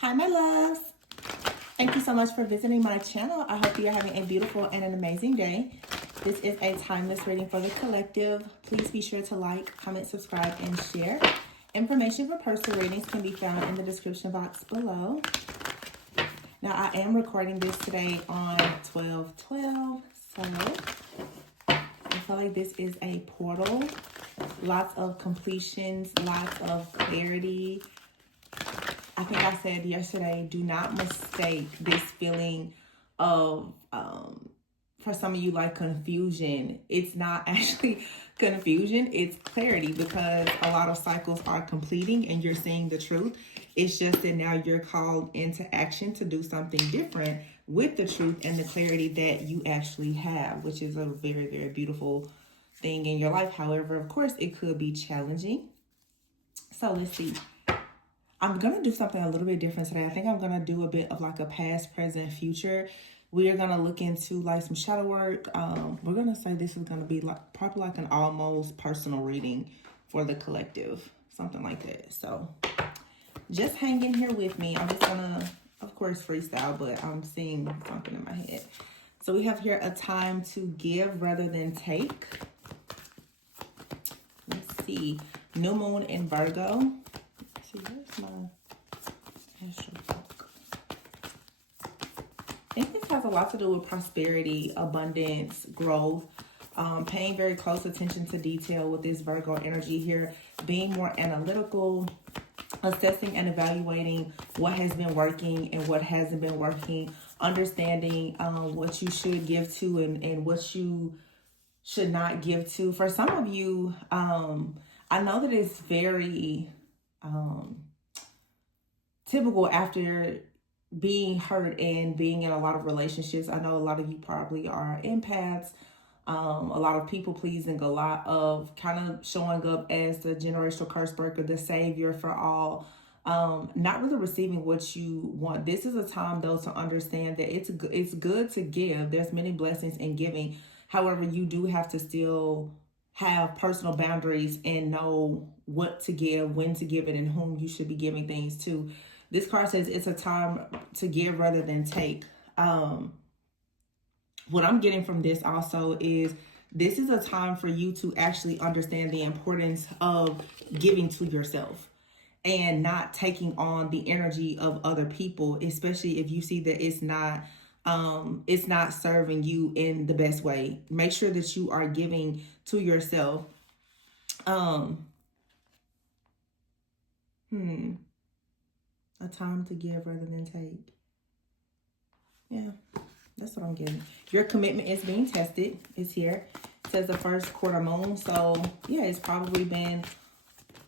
Hi, my loves. Thank you so much for visiting my channel. I hope you're having a beautiful and an amazing day. This is a timeless reading for the collective. Please be sure to like, comment, subscribe, and share. Information for personal readings can be found in the description box below. Now, I am recording this today on 12/12, so I feel like this is a portal. Lots of completions, lots of clarity. I think I said yesterday, do not mistake this feeling of, for some of you, like confusion. It's not actually confusion, it's clarity, because a lot of cycles are completing and you're seeing the truth. It's just that now you're called into action to do something different with the truth and the clarity that you actually have, which is a very, very beautiful thing in your life. However, of course, it could be challenging. So let's see. I'm going to do something a little bit different today. I think I'm going to do a bit of like a past, present, future. We are going to look into like some shadow work. We're going to say this is going to be like probably like an almost personal reading for the collective. Something like that. So just hang in here with me. I'm just going to, of course, freestyle, but I'm seeing something in my head. So we have here a time to give rather than take. Let's see. New moon in Virgo. See, where's my astral book? I think this has a lot to do with prosperity, abundance, growth, paying very close attention to detail with this Virgo energy here, being more analytical, assessing and evaluating what has been working and what hasn't been working, understanding what you should give to and what you should not give to. For some of you, I know that it's very typical after being hurt and being in a lot of relationships. I know a lot of you probably are empaths, a lot of people pleasing, a lot of kind of showing up as the generational curse breaker, the savior for all, not really receiving what you want. This is a time though to understand that it's good to give. There's many blessings in giving. However, you do have to still have personal boundaries and know what to give, when to give it, and whom you should be giving things to. This card says it's a time to give rather than take. What I'm getting from this also is this is a time for you to actually understand the importance of giving to yourself and not taking on the energy of other people, especially if you see that it's not serving you in the best way. Make sure that you are giving to yourself. A time to give rather than take. Yeah, that's what I'm getting. Your commitment is being tested. It's here. It says the first quarter moon. So yeah, it's probably been,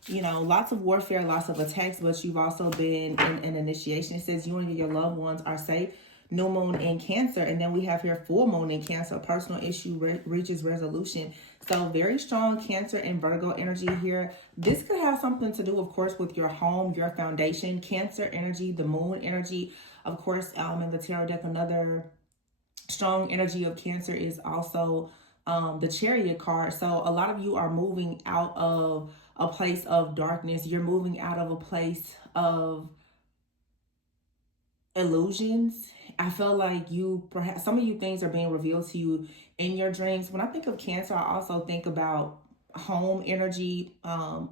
lots of warfare, lots of attacks, but you've also been in an initiation. It says you and your loved ones are safe. New moon in Cancer, and then we have here full moon in Cancer. Personal issue reaches resolution. So very strong Cancer and Virgo energy here. This could have something to do, of course, with your home, your foundation. Cancer energy, the moon energy, of course, in the tarot deck. Another strong energy of Cancer is also the Chariot card. So a lot of you are moving out of a place of darkness. You're moving out of a place of illusions. I feel like perhaps some of you things are being revealed to you in your dreams. When I think of Cancer, I also think about home energy,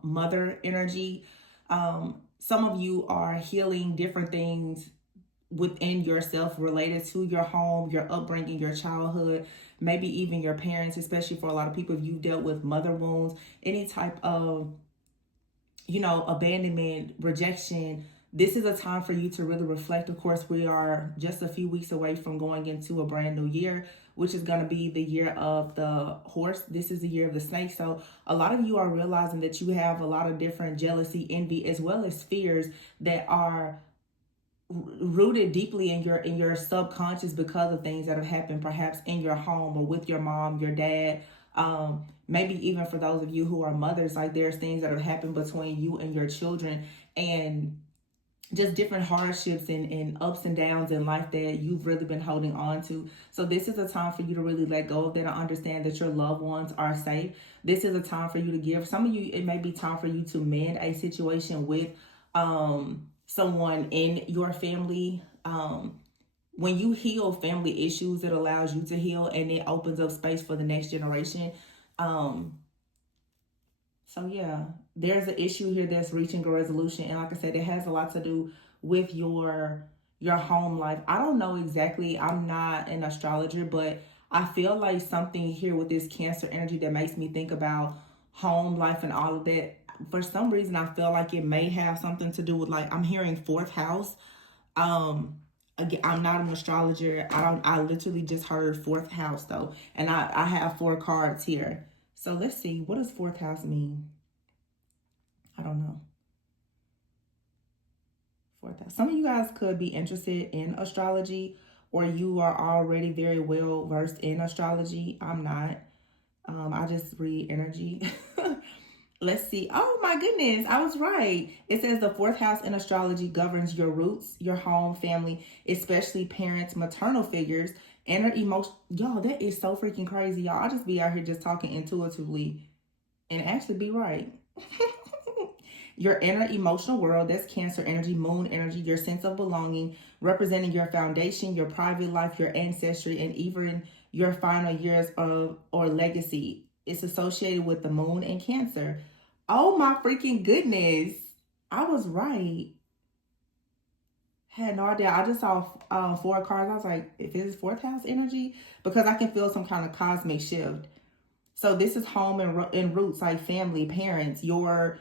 mother energy. Some of you are healing different things within yourself related to your home, your upbringing, your childhood, maybe even your parents, especially for a lot of people, if you've dealt with mother wounds, any type of, abandonment, rejection. This is a time for you to really reflect. Of course, we are just a few weeks away from going into a brand new year, which is going to be the year of the horse. This is the year of the snake. So a lot of you are realizing that you have a lot of different jealousy, envy, as well as fears that are rooted deeply in your subconscious because of things that have happened perhaps in your home or with your mom, your dad. Maybe even for those of you who are mothers, like there's things that have happened between you and your children, and just different hardships and ups and downs in life that you've really been holding on to. So this is a time for you to really let go of that and understand that your loved ones are safe. This is a time for you to give. Some of you, it may be time for you to mend a situation with someone in your family. When you heal family issues, it allows you to heal, and it opens up space for the next generation. So yeah, there's an issue here that's reaching a resolution, and like I said, it has a lot to do with your home life. I don't know exactly. I'm not an astrologer, but I feel like something here with this Cancer energy that makes me think about home life and all of that. For some reason, I feel like it may have something to do with, like, I'm hearing fourth house. Again, I'm not an astrologer. I literally just heard fourth house though, and I have 4 cards here. So let's see, what does fourth house mean? I don't know. Fourth house. Some of you guys could be interested in astrology, or you are already very well versed in astrology. I'm not. I just read energy. Let's see. Oh my goodness, I was right. It says the 4th house in astrology governs your roots, your home, family, especially parents, maternal figures, inner emotion. Y'all, that is so freaking crazy, y'all. I just be out here just talking intuitively and actually be right. Your inner emotional world, that's Cancer energy, moon energy, your sense of belonging, representing your foundation, your private life, your ancestry, and even your final years of or legacy. It's associated with the moon and Cancer. Oh my freaking goodness. I was right. Had no idea. I just saw 4 cards. I was like, if it's 4th house energy, because I can feel some kind of cosmic shift. So this is home and roots, like family, parents, your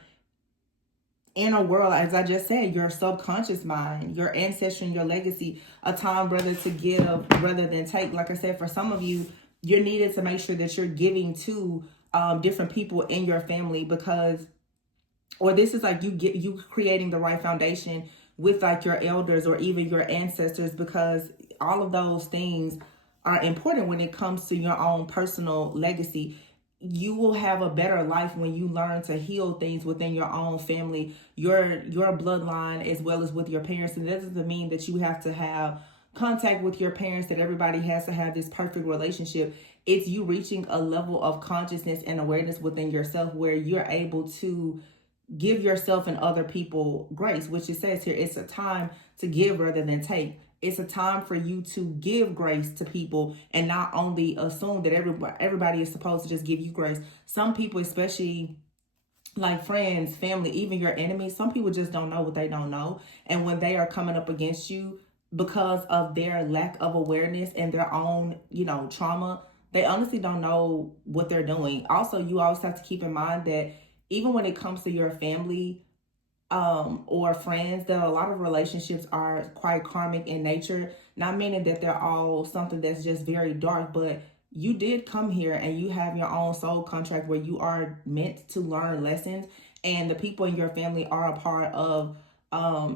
inner world, as I just said, your subconscious mind, your ancestry, and your legacy. A time rather to give rather than take. Like I said, for some of you, you're needed to make sure that you're giving to different people in your family, because, or this is like you creating the right foundation with like your elders or even your ancestors, because all of those things are important when it comes to your own personal legacy. You will have a better life when you learn to heal things within your own family, your bloodline, as well as with your parents. And that doesn't mean that you have to have contact with your parents, that everybody has to have this perfect relationship. It's you reaching a level of consciousness and awareness within yourself where you're able to give yourself and other people grace, which it says here, it's a time to give rather than take. It's a time for you to give grace to people and not only assume that everybody is supposed to just give you grace. Some people, especially like friends, family, even your enemies, some people just don't know what they don't know. And when they are coming up against you because of their lack of awareness and their own, trauma, they honestly don't know what they're doing. Also, you always have to keep in mind that even when it comes to your family, or friends, that a lot of relationships are quite karmic in nature. Not meaning that they're all something that's just very dark, but you did come here and you have your own soul contract where you are meant to learn lessons, and the people in your family are a part of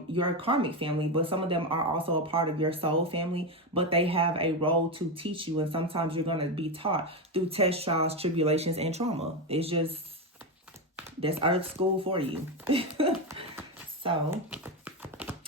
your karmic family, but some of them are also a part of your soul family, but they have a role to teach you, and sometimes you're going to be taught through test, trials, tribulations, and trauma. It's just, that's Earth school for you. So,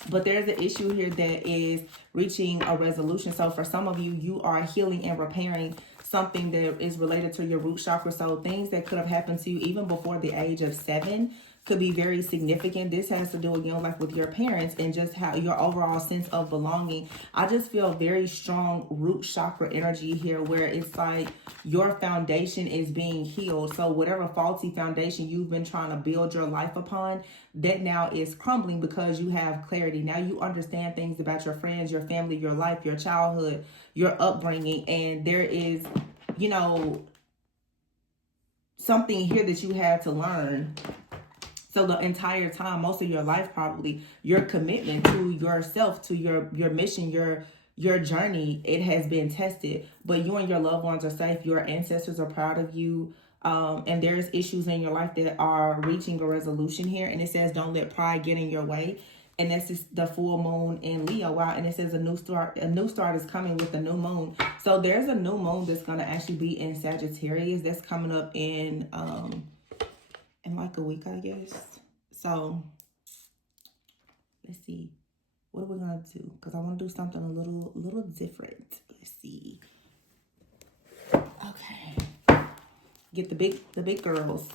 but there's an issue here that is reaching a resolution. So for some of you, you are healing and repairing something that is related to your root chakra. So things that could have happened to you even before the age of 7 could be very significant. This has to do, again, like with your parents and just how your overall sense of belonging. I just feel very strong root chakra energy here, where it's like your foundation is being healed. So whatever faulty foundation you've been trying to build your life upon, that now is crumbling because you have clarity. Now you understand things about your friends, your family, your life, your childhood, your upbringing, and there is, something here that you had to learn. So the entire time, most of your life, probably, your commitment to yourself, to your mission, your journey, it has been tested. But you and your loved ones are safe. Your ancestors are proud of you. And there's issues in your life that are reaching a resolution here. And it says, don't let pride get in your way. And this is the full moon in Leo. Wow. And it says a new start is coming with the new moon. So there's a new moon that's going to actually be in Sagittarius. That's coming up in like a week, I guess. So let's see. What are we going to do? Because I want to do something a little different. Let's see. Okay. Get the big girls.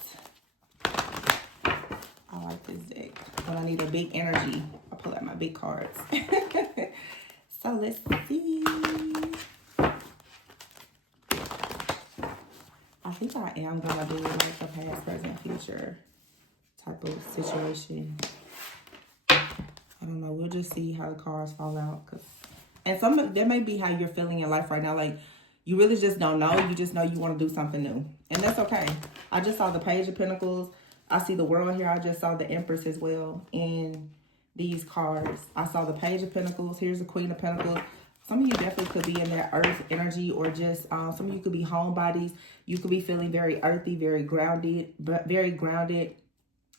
I like this deck. When I need a big energy, I pull out my big cards. So let's see. I think I am gonna do like a past, present, future type of situation. I don't know. We'll just see how the cards fall out. And that may be how you're feeling in life right now. Like, you really just don't know. You just know you want to do something new. And that's okay. I just saw the Page of Pentacles. I see the World here. I just saw the Empress as well in these cards. I saw the Page of Pentacles. Here's the Queen of Pentacles. Some of you definitely could be in that earth energy, or just some of you could be homebodies. You could be feeling very earthy, very grounded, but very grounded.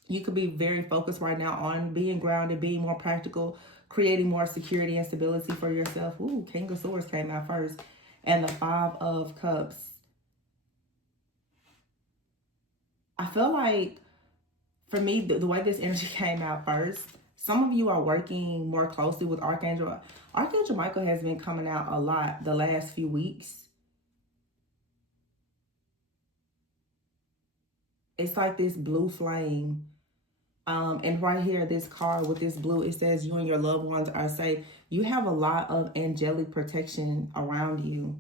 You could be very focused right now on being grounded, being more practical, creating more security and stability for yourself. Ooh, King of Swords came out first. And the Five of Cups. I feel like, for me, the way this energy came out first, some of you are working more closely with Archangel. Archangel Michael has been coming out a lot the last few weeks. It's like this blue flame. And right here, this card with this blue, it says you and your loved ones are safe. You have a lot of angelic protection around you.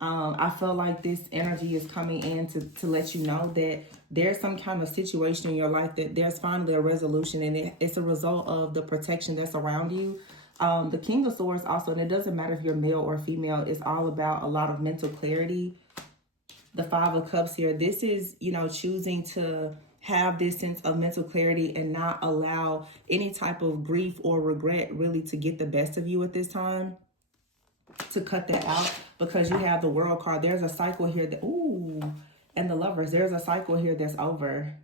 I feel like this energy is coming in to let you know that there's some kind of situation in your life that there's finally a resolution, and it's a result of the protection that's around you. The King of Swords also, and it doesn't matter if you're male or female, it's all about a lot of mental clarity. The Five of Cups here, this is, you know, choosing to have this sense of mental clarity and not allow any type of grief or regret really to get the best of you at this time. To cut that out, because you have the World card. There's a cycle here that, ooh, and the Lovers, there's a cycle here that's over,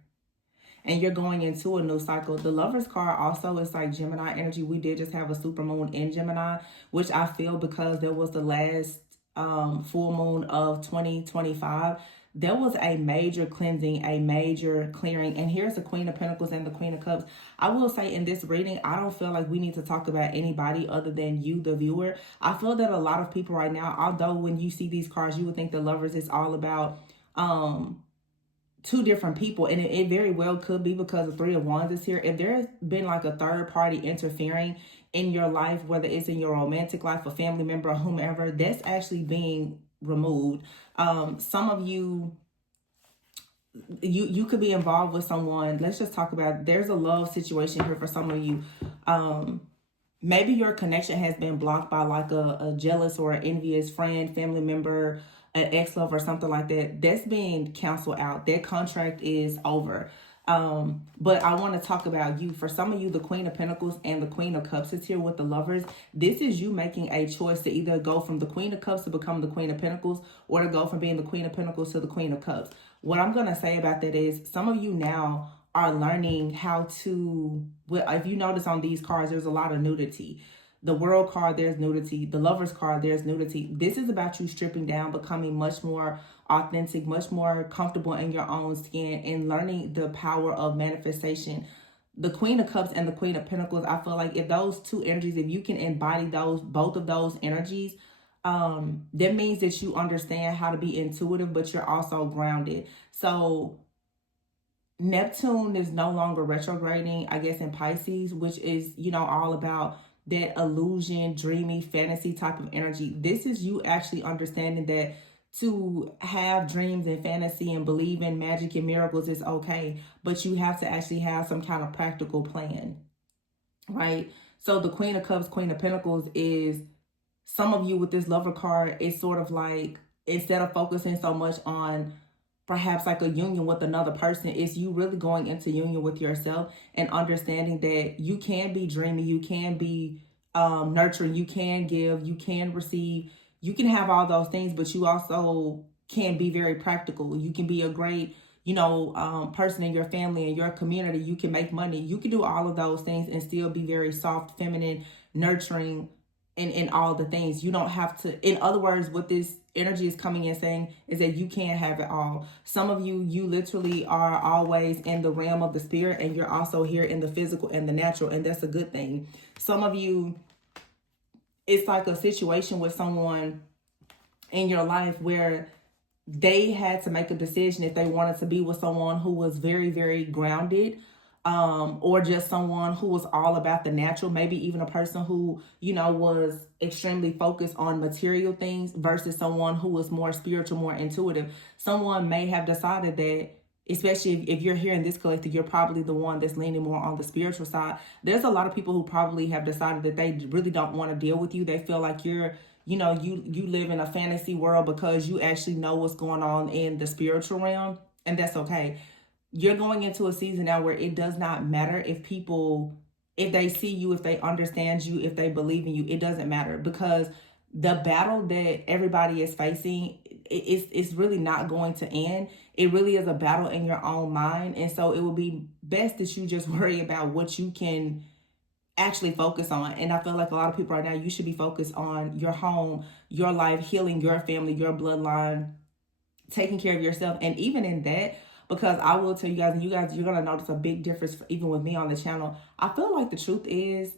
and you're going into a new cycle. The Lovers card also is like Gemini energy. We did just have a super moon in Gemini, which I feel, because there was the last full moon of 2025, there was a major cleansing, a major clearing. And here's the Queen of Pentacles and the Queen of Cups. I will say, in this reading, I don't feel like we need to talk about anybody other than you, the viewer. I feel that a lot of people right now, although when you see these cards, you would think the Lovers is all about two different people. And it very well could be, because the Three of Wands is here. If there's been like a third party interfering in your life, whether it's in your romantic life, a family member, or whomever, that's actually being removed. Some of you could be involved with someone. Let's just talk about, there's a love situation here for some of you. Maybe your connection has been blocked by like a jealous or an envious friend, family member, an ex-lover, or something like that. That's being canceled out. That contract is over. But I want to talk about you. For some of you, the Queen of Pentacles and the Queen of Cups is here with the Lovers. This is you making a choice to either go from the Queen of Cups to become the Queen of Pentacles, or to go from being the Queen of Pentacles to the Queen of Cups. What I'm going to say about that is, some of you now are learning how to, well, if you notice on these cards, there's a lot of nudity. The World card, there's nudity. The Lovers card, there's nudity. This is about you stripping down, becoming much more authentic, much more comfortable in your own skin, and learning the power of manifestation. The Queen of Cups and the Queen of Pentacles, I feel like if those two energies, if you can embody both of those energies, that means that you understand how to be intuitive, but you're also grounded. So Neptune is no longer retrograding, I guess, in Pisces, which is, you know, all about that illusion, dreamy, fantasy type of energy. This is you actually understanding that to have dreams and fantasy and believe in magic and miracles is okay, but you have to actually have some kind of practical plan, right? So the Queen of Cups, Queen of Pentacles is, some of you with this Lover card, it's sort of like, instead of focusing so much on perhaps like a union with another person, it's you really going into union with yourself and understanding that you can be dreamy, you can be nurturing, you can give, you can receive, you can have all those things, but you also can be very practical. You can be a great, you know, person in your family and your community. You can make money. You can do all of those things and still be very soft, feminine, nurturing, and all the things. You don't have to, in other words, what this energy is coming in saying is that you can't have it all. Some of you literally are always in the realm of the spirit, and you're also here in the physical and the natural, and that's a good thing. Some of you, it's like a situation with someone in your life where they had to make a decision if they wanted to be with someone who was very, very grounded, or just someone who was all about the natural, maybe even a person who, was extremely focused on material things versus someone who was more spiritual, more intuitive. Someone may have decided that, especially if you're here in this collective, you're probably the one that's leaning more on the spiritual side. There's a lot of people who probably have decided that they really don't want to deal with you. They feel like you're, you live in a fantasy world because you actually know what's going on in the spiritual realm, and that's okay. You're going into a season now where it does not matter if they see you, if they understand you, if they believe in you. It doesn't matter, because the battle that everybody is facing, it's really not going to end. It really is a battle in your own mind. And so it will be best that you just worry about what you can actually focus on. And I feel like a lot of people right now, you should be focused on your home, your life, healing your family, your bloodline, taking care of yourself. And even in that, because I will tell you guys, and you're going to notice a big difference even with me on the channel. I feel like the truth is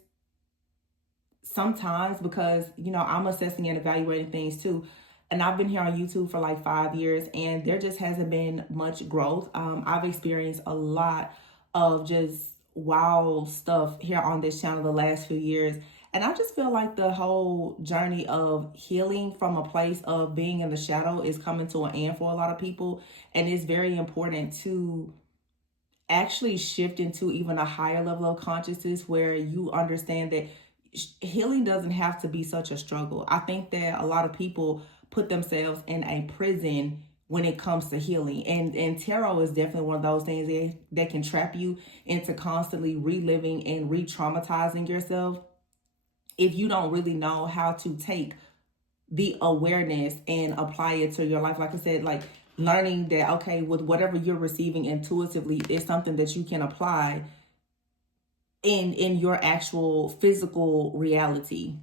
sometimes, because, I'm assessing and evaluating things too. And I've been here on YouTube for like 5 years, and there just hasn't been much growth. I've experienced a lot of just wow stuff here on this channel the last few years. And I just feel like the whole journey of healing from a place of being in the shadow is coming to an end for a lot of people. And it's very important to actually shift into even a higher level of consciousness where you understand that healing doesn't have to be such a struggle. I think that a lot of people put themselves in a prison when it comes to healing. And tarot is definitely one of those things that can trap you into constantly reliving and re-traumatizing yourself if you don't really know how to take the awareness and apply it to your life. Like I said, like learning that, okay, with whatever you're receiving intuitively, it's something that you can apply in your actual physical reality.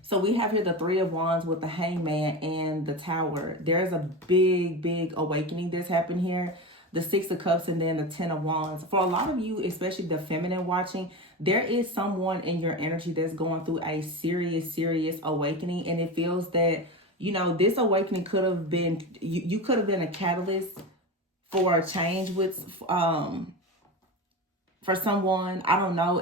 So we have here the Three of Wands with the Hangman and the Tower. There's a big awakening that's happened here. The Six of Cups and then the Ten of Wands. For a lot of you, especially the feminine watching, there is someone in your energy that's going through a serious awakening. And it feels that, this awakening could have been, you could have been a catalyst for a change with, for someone. I don't know.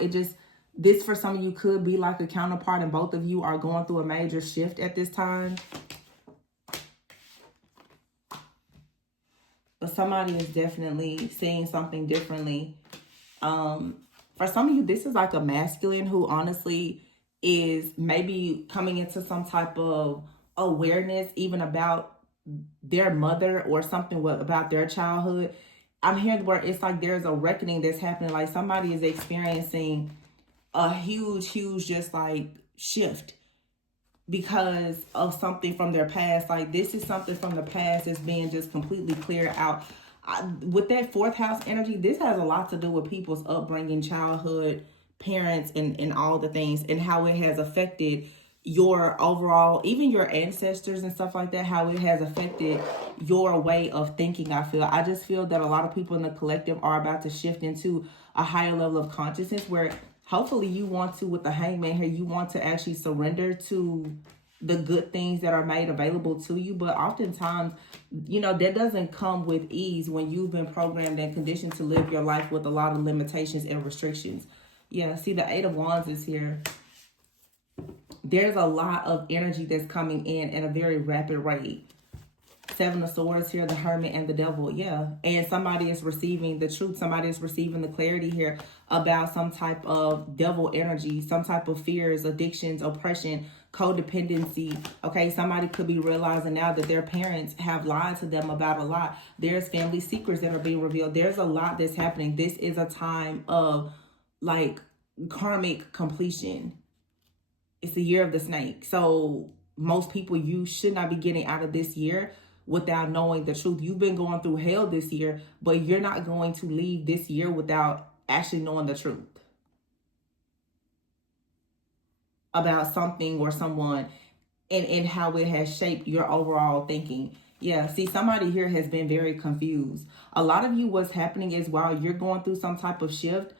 This for some of you could be like a counterpart, and both of you are going through a major shift at this time. But somebody is definitely seeing something differently. For some of you, this is like a masculine who honestly is maybe coming into some type of awareness even about their mother or something about their childhood. I'm hearing where it's like there's a reckoning that's happening. Like somebody is experiencing a huge just like shift because of something from their past. Like this is something from the past that's being just completely cleared out. With that fourth house energy, this has a lot to do with people's upbringing, childhood, parents, and all the things, and how it has affected your overall, even your ancestors and stuff like that, how it has affected your way of thinking. I just feel that a lot of people in the collective are about to shift into a higher level of consciousness where hopefully you want to, with the Hangman here, you want to actually surrender to the good things that are made available to you. But oftentimes, that doesn't come with ease when you've been programmed and conditioned to live your life with a lot of limitations and restrictions. Yeah, see, the Eight of Wands is here. There's a lot of energy that's coming in at a very rapid rate. Seven of Swords here, the Hermit and the Devil. Yeah. And somebody is receiving the truth. Somebody is receiving the clarity here about some type of devil energy, some type of fears, addictions, oppression, codependency. Okay. Somebody could be realizing now that their parents have lied to them about a lot. There's family secrets that are being revealed. There's a lot that's happening. This is a time of like karmic completion. It's the year of the snake. So most people, you should not be getting out of this year without knowing the truth. You've been going through hell this year, but you're not going to leave this year without actually knowing the truth about something or someone and how it has shaped your overall thinking. Yeah, see, somebody here has been very confused. A lot of you, what's happening is while you're going through some type of shift,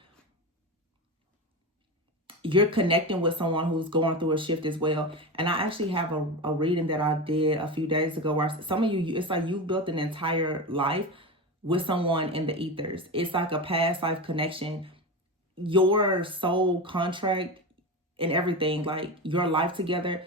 you're connecting with someone who's going through a shift as well. And I actually have a reading that I did a few days ago where some of you, it's like you've built an entire life with someone in the ethers. It's like a past life connection. Your soul contract and everything, like your life together,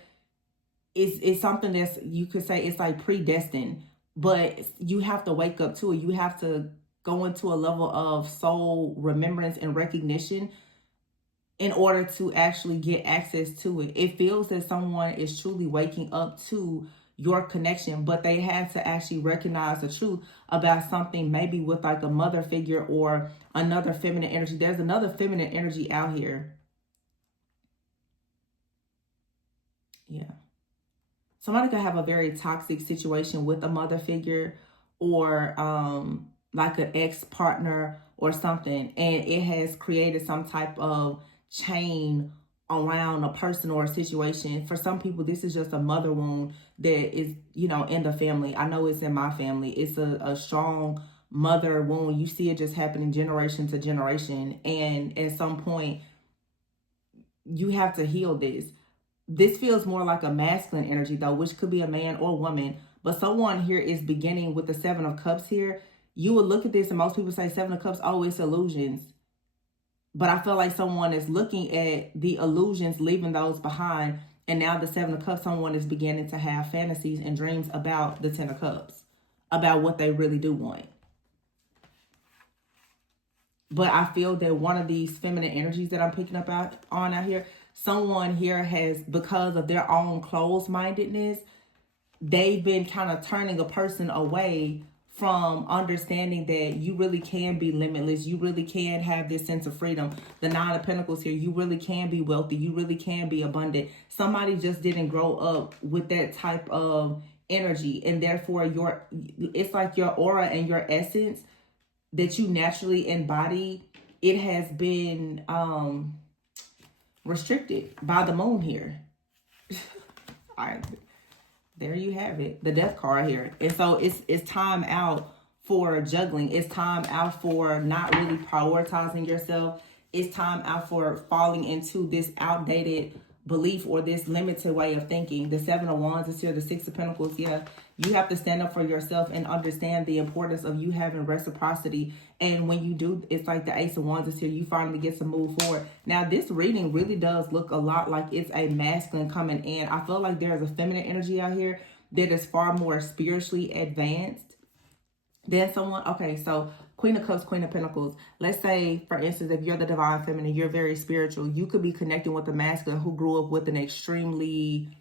is something that's, you could say it's like predestined, but you have to wake up to it. You have to go into a level of soul remembrance and recognition in order to actually get access to it. It feels that someone is truly waking up to your connection, but they have to actually recognize the truth about something, maybe with like a mother figure or another feminine energy. There's another feminine energy out here. Yeah. Somebody could have a very toxic situation with a mother figure or like an ex-partner or something, and it has created some type of chain around a person or a situation. For some people, this is just a mother wound that is, you know, in the family. I know it's in my family. It's a strong mother wound. You see it just happening generation to generation, and at some point you have to heal this. This feels more like a masculine energy though, which could be a man or woman. But someone here is beginning with the Seven of Cups here. You would look at this and most people say Seven of Cups, oh, it's illusions. But I feel like someone is looking at the illusions, leaving those behind. And now the Seven of Cups, someone is beginning to have fantasies and dreams about the Ten of Cups, about what they really do want. But I feel that one of these feminine energies that I'm picking up on out here, someone here has, because of their own closed-mindedness, they've been kind of turning a person away from understanding that you really can be limitless. You really can have this sense of freedom. The Nine of Pentacles here, you really can be wealthy. You really can be abundant. Somebody just didn't grow up with that type of energy, and therefore it's like your aura and your essence that you naturally embody, it has been restricted by the moon here. All right, there you have it, the Death card here. And so it's time out for juggling. It's time out for not really prioritizing yourself. It's time out for falling into this outdated belief or this limited way of thinking. The Seven of Wands is here, the Six of Pentacles. Yeah, you have to stand up for yourself and understand the importance of you having reciprocity. And when you do, it's like the Ace of Wands is here. You finally get to move forward. Now, this reading really does look a lot like it's a masculine coming in. I feel like there's a feminine energy out here that is far more spiritually advanced than someone. Okay, so Queen of Cups, Queen of Pentacles. Let's say, for instance, if you're the divine feminine, you're very spiritual. You could be connecting with a masculine who grew up with an extremely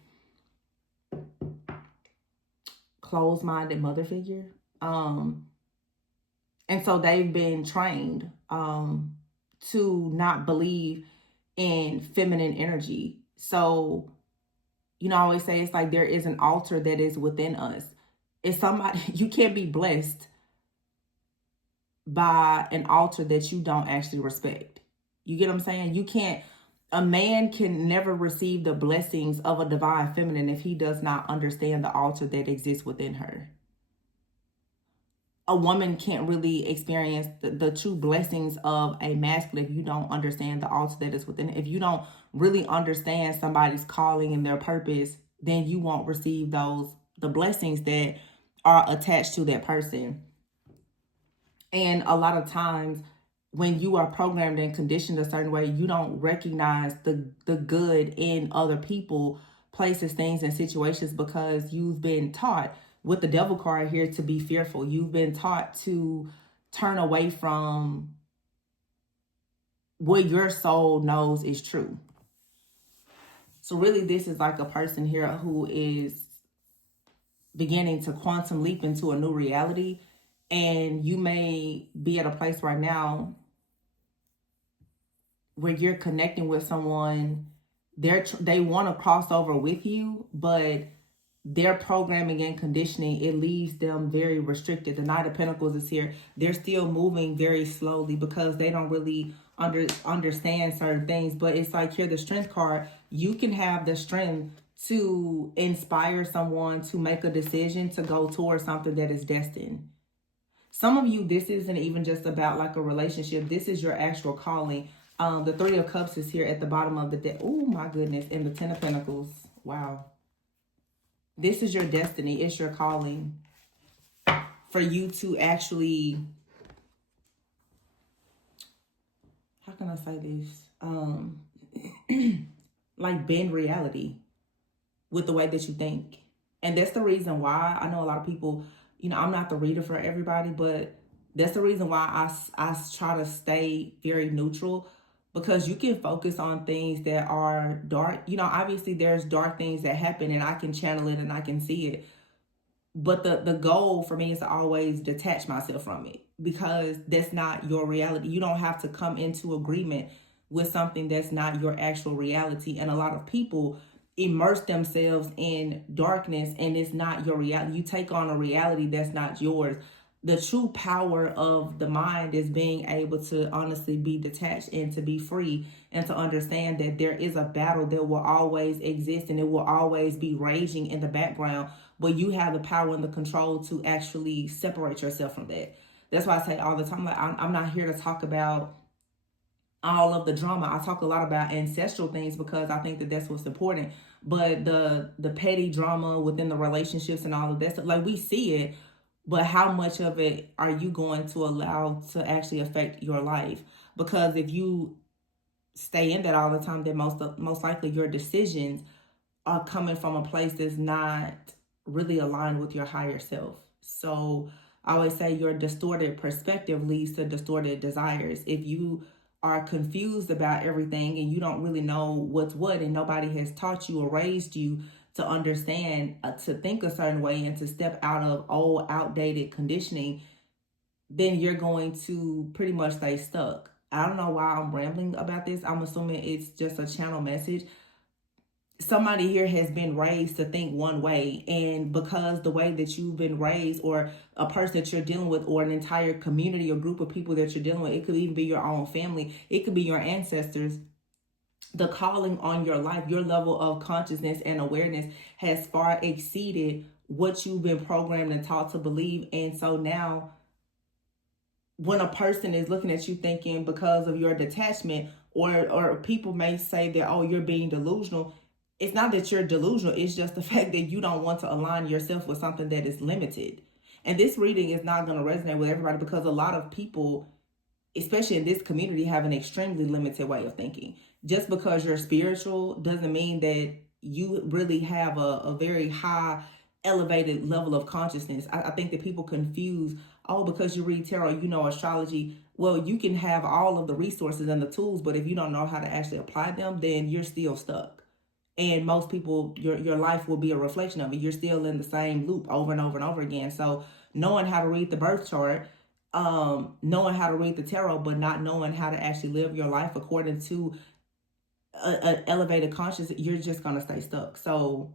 closed-minded mother figure. And so they've been trained to not believe in feminine energy. So, you know, I always say it's like there is an altar that is within us. It's somebody, you can't be blessed by an altar that you don't actually respect. You get what I'm saying? You can't, a man can never receive the blessings of a divine feminine if he does not understand the altar that exists within her. A woman can't really experience the true blessings of a masculine if you don't understand the altar that is within. If you don't really understand somebody's calling and their purpose, then you won't receive the blessings that are attached to that person. And a lot of times when you are programmed and conditioned a certain way, you don't recognize the good in other people, places, things, and situations because you've been taught with the Devil card here to be fearful. You've been taught to turn away from what your soul knows is true. So really this is like a person here who is beginning to quantum leap into a new reality. And you may be at a place right now where you're connecting with someone, they want to cross over with you, but their programming and conditioning, it leaves them very restricted. The Knight of Pentacles is here. They're still moving very slowly because they don't really understand certain things. But it's like here, the Strength card, you can have the strength to inspire someone to make a decision to go towards something that is destined. Some of you, this isn't even just about like a relationship. This is your actual calling. The Three of Cups is here at the bottom of the deck. Oh my goodness. And the Ten of Pentacles. Wow. This is your destiny. It's your calling. for you to actually, how can I say this? Like bend reality with the way that you think. And that's the reason why I know a lot of people, you know, I'm not the reader for everybody, but that's the reason why I try to stay very neutral, because you can focus on things that are dark. You know, obviously there's dark things that happen and I can channel it and I can see it. But the goal for me is to always detach myself from it, because that's not your reality. You don't have to come into agreement with something that's not your actual reality. And a lot of people immerse themselves in darkness and it's not your reality. You take on a reality that's not yours. The true power of the mind is being able to honestly be detached and to be free and to understand that there is a battle that will always exist and it will always be raging in the background, but you have the power and the control to actually separate yourself from that. That's why I say all the time, like, I'm not here to talk about all of the drama. I talk a lot about ancestral things because I think that that's what's important. But the petty drama within the relationships and all of that stuff, like, we see it, but how much of it are you going to allow to actually affect your life? Because if you stay in that all the time, then most likely your decisions are coming from a place that's not really aligned with your higher self. So I always say your distorted perspective leads to distorted desires. If you are confused about everything and you don't really know what's what, and nobody has taught you or raised you to understand, to think a certain way and to step out of old outdated conditioning, then you're going to pretty much stay stuck. I don't know why I'm rambling about this. I'm assuming it's just a channel message. Somebody here has been raised to think one way, and because the way that you've been raised, or a person that you're dealing with, or an entire community or group of people that you're dealing with, it could even be your own family, it could be your ancestors, the calling on your life, your level of consciousness and awareness has far exceeded what you've been programmed and taught to believe. And so now when a person is looking at you thinking because of your detachment, or people may say that, oh, you're being delusional, it's not that you're delusional. It's just the fact that you don't want to align yourself with something that is limited. And this reading is not going to resonate with everybody, because a lot of people, especially in this community, have an extremely limited way of thinking. Just because you're spiritual doesn't mean that you really have a very high, elevated level of consciousness. I think that people confuse, oh, because you read tarot, you know astrology. Well, you can have all of the resources and the tools, but if you don't know how to actually apply them, then you're still stuck. And most people, your life will be a reflection of it. You're still in the same loop over and over and over again. So knowing how to read the birth chart, knowing how to read the tarot, but not knowing how to actually live your life according to an elevated consciousness, you're just going to stay stuck. So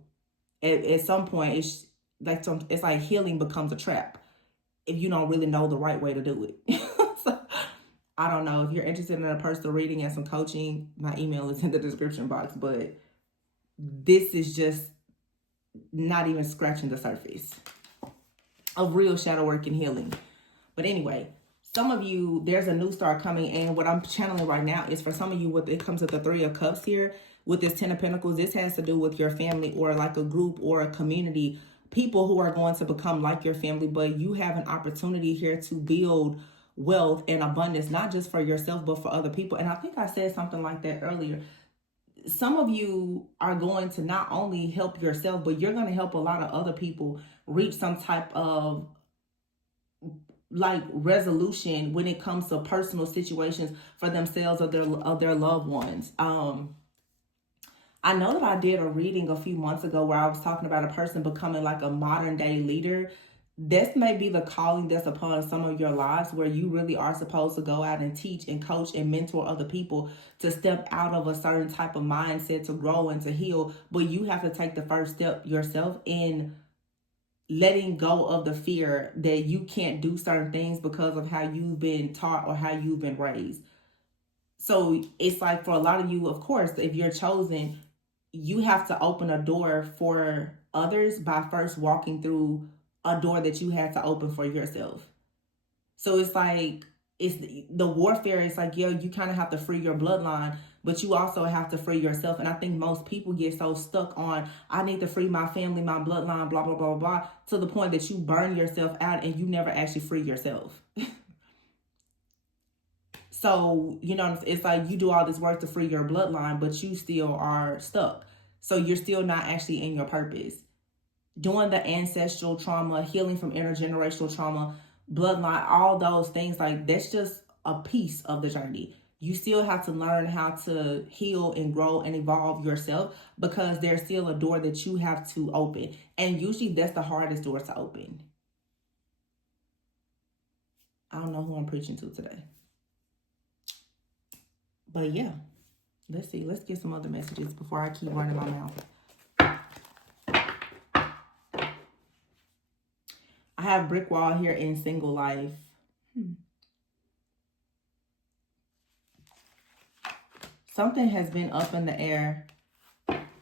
at some point, it's like healing becomes a trap if you don't really know the right way to do it. So I don't know. If you're interested in a personal reading and some coaching, my email is in the description box. But this is just not even scratching the surface of real shadow work and healing. But anyway, some of you, there's a new start coming, and what I'm channeling right now is for some of you, with it comes with the Three of Cups here with this Ten of Pentacles. This has to do with your family, or like a group or a community, people who are going to become like your family. But you have an opportunity here to build wealth and abundance, not just for yourself, but for other people. And I think I said something like that earlier. Some of you are going to not only help yourself, but you're going to help a lot of other people reach some type of like resolution when it comes to personal situations for themselves or their loved ones. I know that I did a reading a few months ago where I was talking about a person becoming like a modern day leader. This may be the calling that's upon some of your lives, where you really are supposed to go out and teach and coach and mentor other people to step out of a certain type of mindset to grow and to heal. But you have to take the first step yourself in letting go of the fear that you can't do certain things because of how you've been taught or how you've been raised. So it's like, for a lot of you, of course, if you're chosen, you have to open a door for others by first walking through a door that you had to open for yourself. So it's like, it's the warfare. It's like, yo, you kind of have to free your bloodline but you also have to free yourself. And I think most people get so stuck on, I need to free my family, my bloodline, blah, blah, blah, blah, to the point that you burn yourself out and you never actually free yourself. So, you know, it's like you do all this work to free your bloodline, but you still are stuck. So you're still not actually in your purpose. Doing the ancestral trauma, healing from intergenerational trauma, bloodline, all those things, like that's just a piece of the journey. You still have to learn how to heal and grow and evolve yourself, because there's still a door that you have to open. And usually that's the hardest door to open. I don't know who I'm preaching to today. But yeah, let's see. Let's get some other messages before I keep running my mouth. I have brick wall here in single life. Something has been up in the air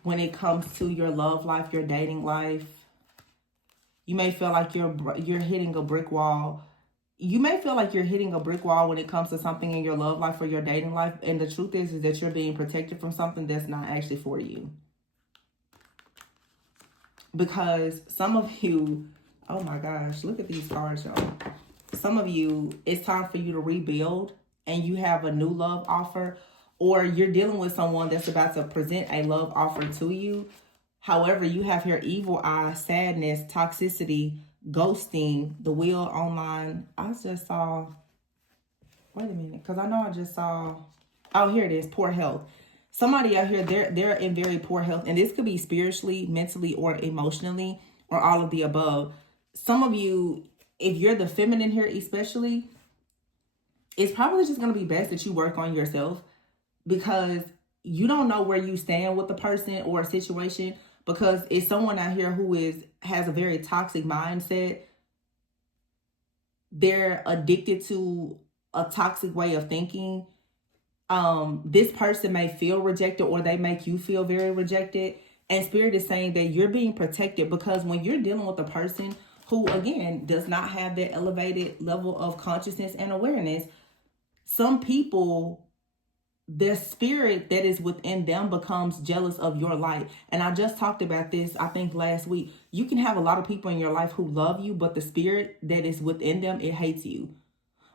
when it comes to your love life, your dating life. You may feel like you're hitting a brick wall. You may feel like you're hitting a brick wall when it comes to something in your love life or your dating life. And the truth is that you're being protected from something that's not actually for you. Because some of you, oh my gosh, look at these cards, y'all. Some of you, it's time for you to rebuild and you have a new love offer, or you're dealing with someone that's about to present a love offer to you. However, you have here evil eye, sadness, toxicity, ghosting, the wheel online. I just saw, wait a minute, because I know I just saw, oh, here it is, poor health. Somebody out here, they're in very poor health, and this could be spiritually, mentally, or emotionally, or all of the above. Some of you, if you're the feminine here especially, it's probably just going to be best that you work on yourself, because you don't know where you stand with the person or a situation, because it's someone out here who has a very toxic mindset. They're addicted to a toxic way of thinking. This person may feel rejected, or they make you feel very rejected. And Spirit is saying that you're being protected, because when you're dealing with a person who, again, does not have that elevated level of consciousness and awareness, some people, the spirit that is within them becomes jealous of your light. And I just talked about this, I think last week. You can have a lot of people in your life who love you, but the spirit that is within them, it hates you.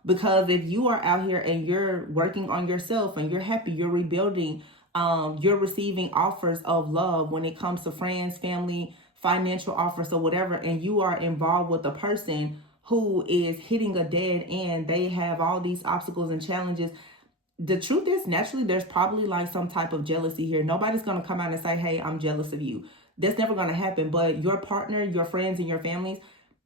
Because if you are out here and you're working on yourself and you're happy, you're rebuilding, you're receiving offers of love when it comes to friends, family, financial offers, or whatever, and you are involved with a person who is hitting a dead end, they have all these obstacles and challenges. The truth is, naturally, there's probably like some type of jealousy here. Nobody's going to come out and say, hey, I'm jealous of you. That's never going to happen. But your partner, your friends, and your families,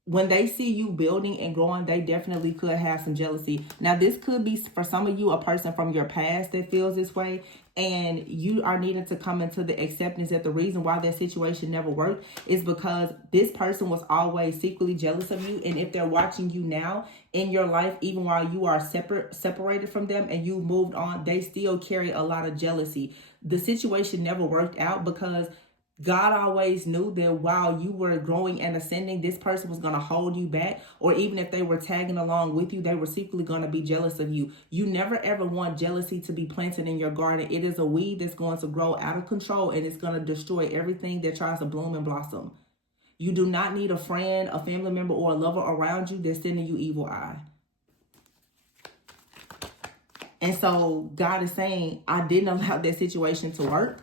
when they see you building and growing, they definitely could have some jealousy. Now, this could be, for some of you, a person from your past that feels this way, and you are needing to come into the acceptance that the reason why that situation never worked is because this person was always secretly jealous of you. And if they're watching you now in your life, even while you are separated from them and you moved on, they still carry a lot of jealousy. The situation never worked out because God always knew that while you were growing and ascending, this person was going to hold you back. Or even if they were tagging along with you, they were secretly going to be jealous of you. You never ever want jealousy to be planted in your garden. It is a weed that's going to grow out of control, and it's going to destroy everything that tries to bloom and blossom. You do not need a friend, a family member, or a lover around you that's sending you evil eye. And so God is saying, I didn't allow that situation to work.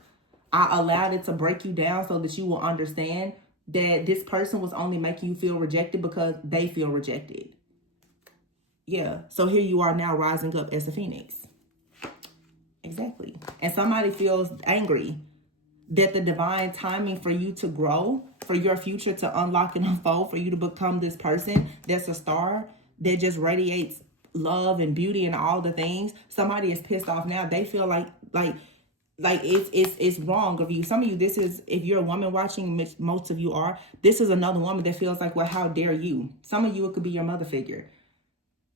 I allowed it to break you down so that you will understand that this person was only making you feel rejected because they feel rejected. Yeah. So here you are now rising up as a phoenix. Exactly. And somebody feels angry that the divine timing for you to grow, for your future to unlock and unfold, for you to become this person that's a star that just radiates love and beauty and all the things. Somebody is pissed off now. They feel like it's wrong of you. Some of you, this is, if you're a woman watching, which most of you are, this is another woman that feels like, well, how dare you? Some of you, it could be your mother figure.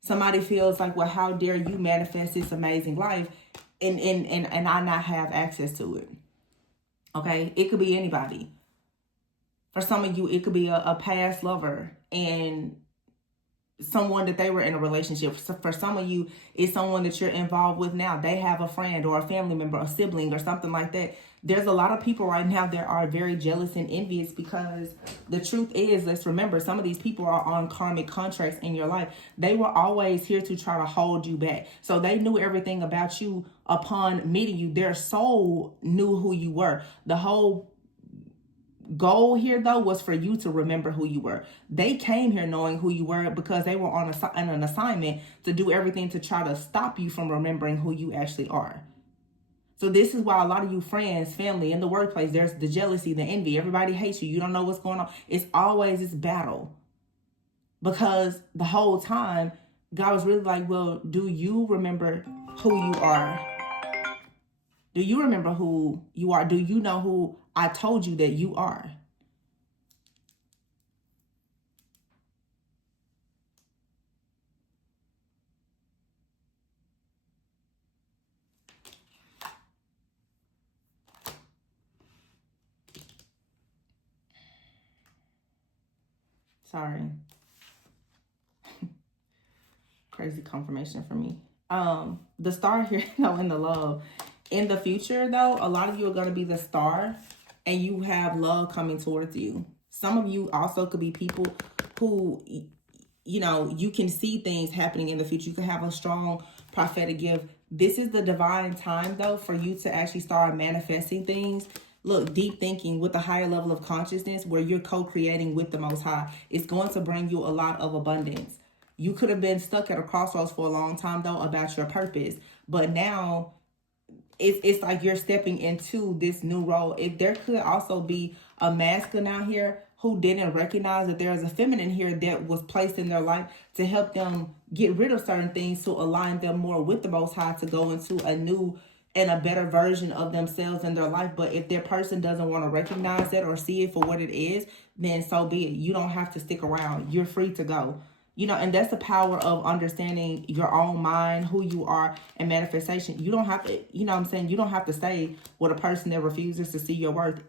Somebody feels like, well, how dare you manifest this amazing life and I not have access to it. Okay, it could be anybody. For some of you, it could be a past lover, and someone that they were in a relationship. So for some of you, it's someone that you're involved with now. They have a friend or a family member, a sibling or something like that. There's a lot of people right now that are very jealous and envious, because the truth is, let's remember, some of these people are on karmic contracts in your life. They were always here to try to hold you back. So they knew everything about you upon meeting you. Their soul knew who you were. The whole goal here, though, was for you to remember who you were. They came here knowing who you were because they were on an assignment to do everything to try to stop you from remembering who you actually are. So this is why a lot of you friends, family, in the workplace, there's the jealousy, the envy. Everybody hates you. You don't know what's going on. It's always this battle, because the whole time God was really like, well, do you remember who you are? Do you remember who you are? Do you know who I told you that you are? Sorry. Crazy confirmation for me. The star here, though, in the love. In the future, though, a lot of you are going to be the star, and you have love coming towards you. Some of you also could be people who, you know, you can see things happening in the future. You can have a strong prophetic gift. This is the divine time, though, for you to actually start manifesting things. Look, deep thinking with a higher level of consciousness where you're co-creating with the Most High. It's going to bring you a lot of abundance. You could have been stuck at a crossroads for a long time, though, about your purpose. But now it's like you're stepping into this new role. If there could also be a masculine out here who didn't recognize that there is a feminine here that was placed in their life to help them get rid of certain things, to align them more with the Most High, to go into a new and a better version of themselves in their life. But if their person doesn't want to recognize that or see it for what it is, then so be it. You don't have to stick around. You're free to go. You know, and that's the power of understanding your own mind, who you are, and manifestation. You don't have to, you know what I'm saying? You don't have to stay with a person that refuses to see your worth.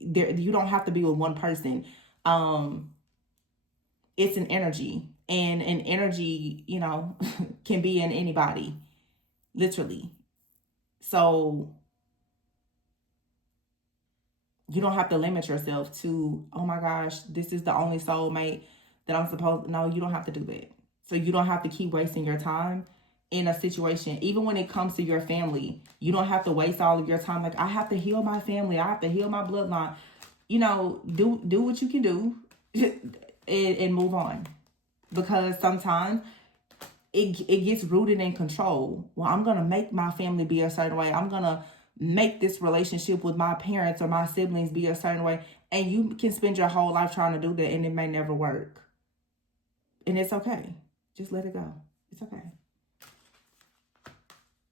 There, you don't have to be with one person. It's an energy. And an energy, you know, can be in anybody. Literally. So you don't have to limit yourself to, oh my gosh, this is the only soulmate that I'm supposed. No, you don't have to do that. So you don't have to keep wasting your time in a situation. Even when it comes to your family, you don't have to waste all of your time. Like, I have to heal my family. I have to heal my bloodline. You know, do what you can do and move on. Because sometimes it gets rooted in control. Well, I'm going to make my family be a certain way. I'm going to make this relationship with my parents or my siblings be a certain way. And you can spend your whole life trying to do that, and it may never work. And it's okay. Just let it go. It's okay.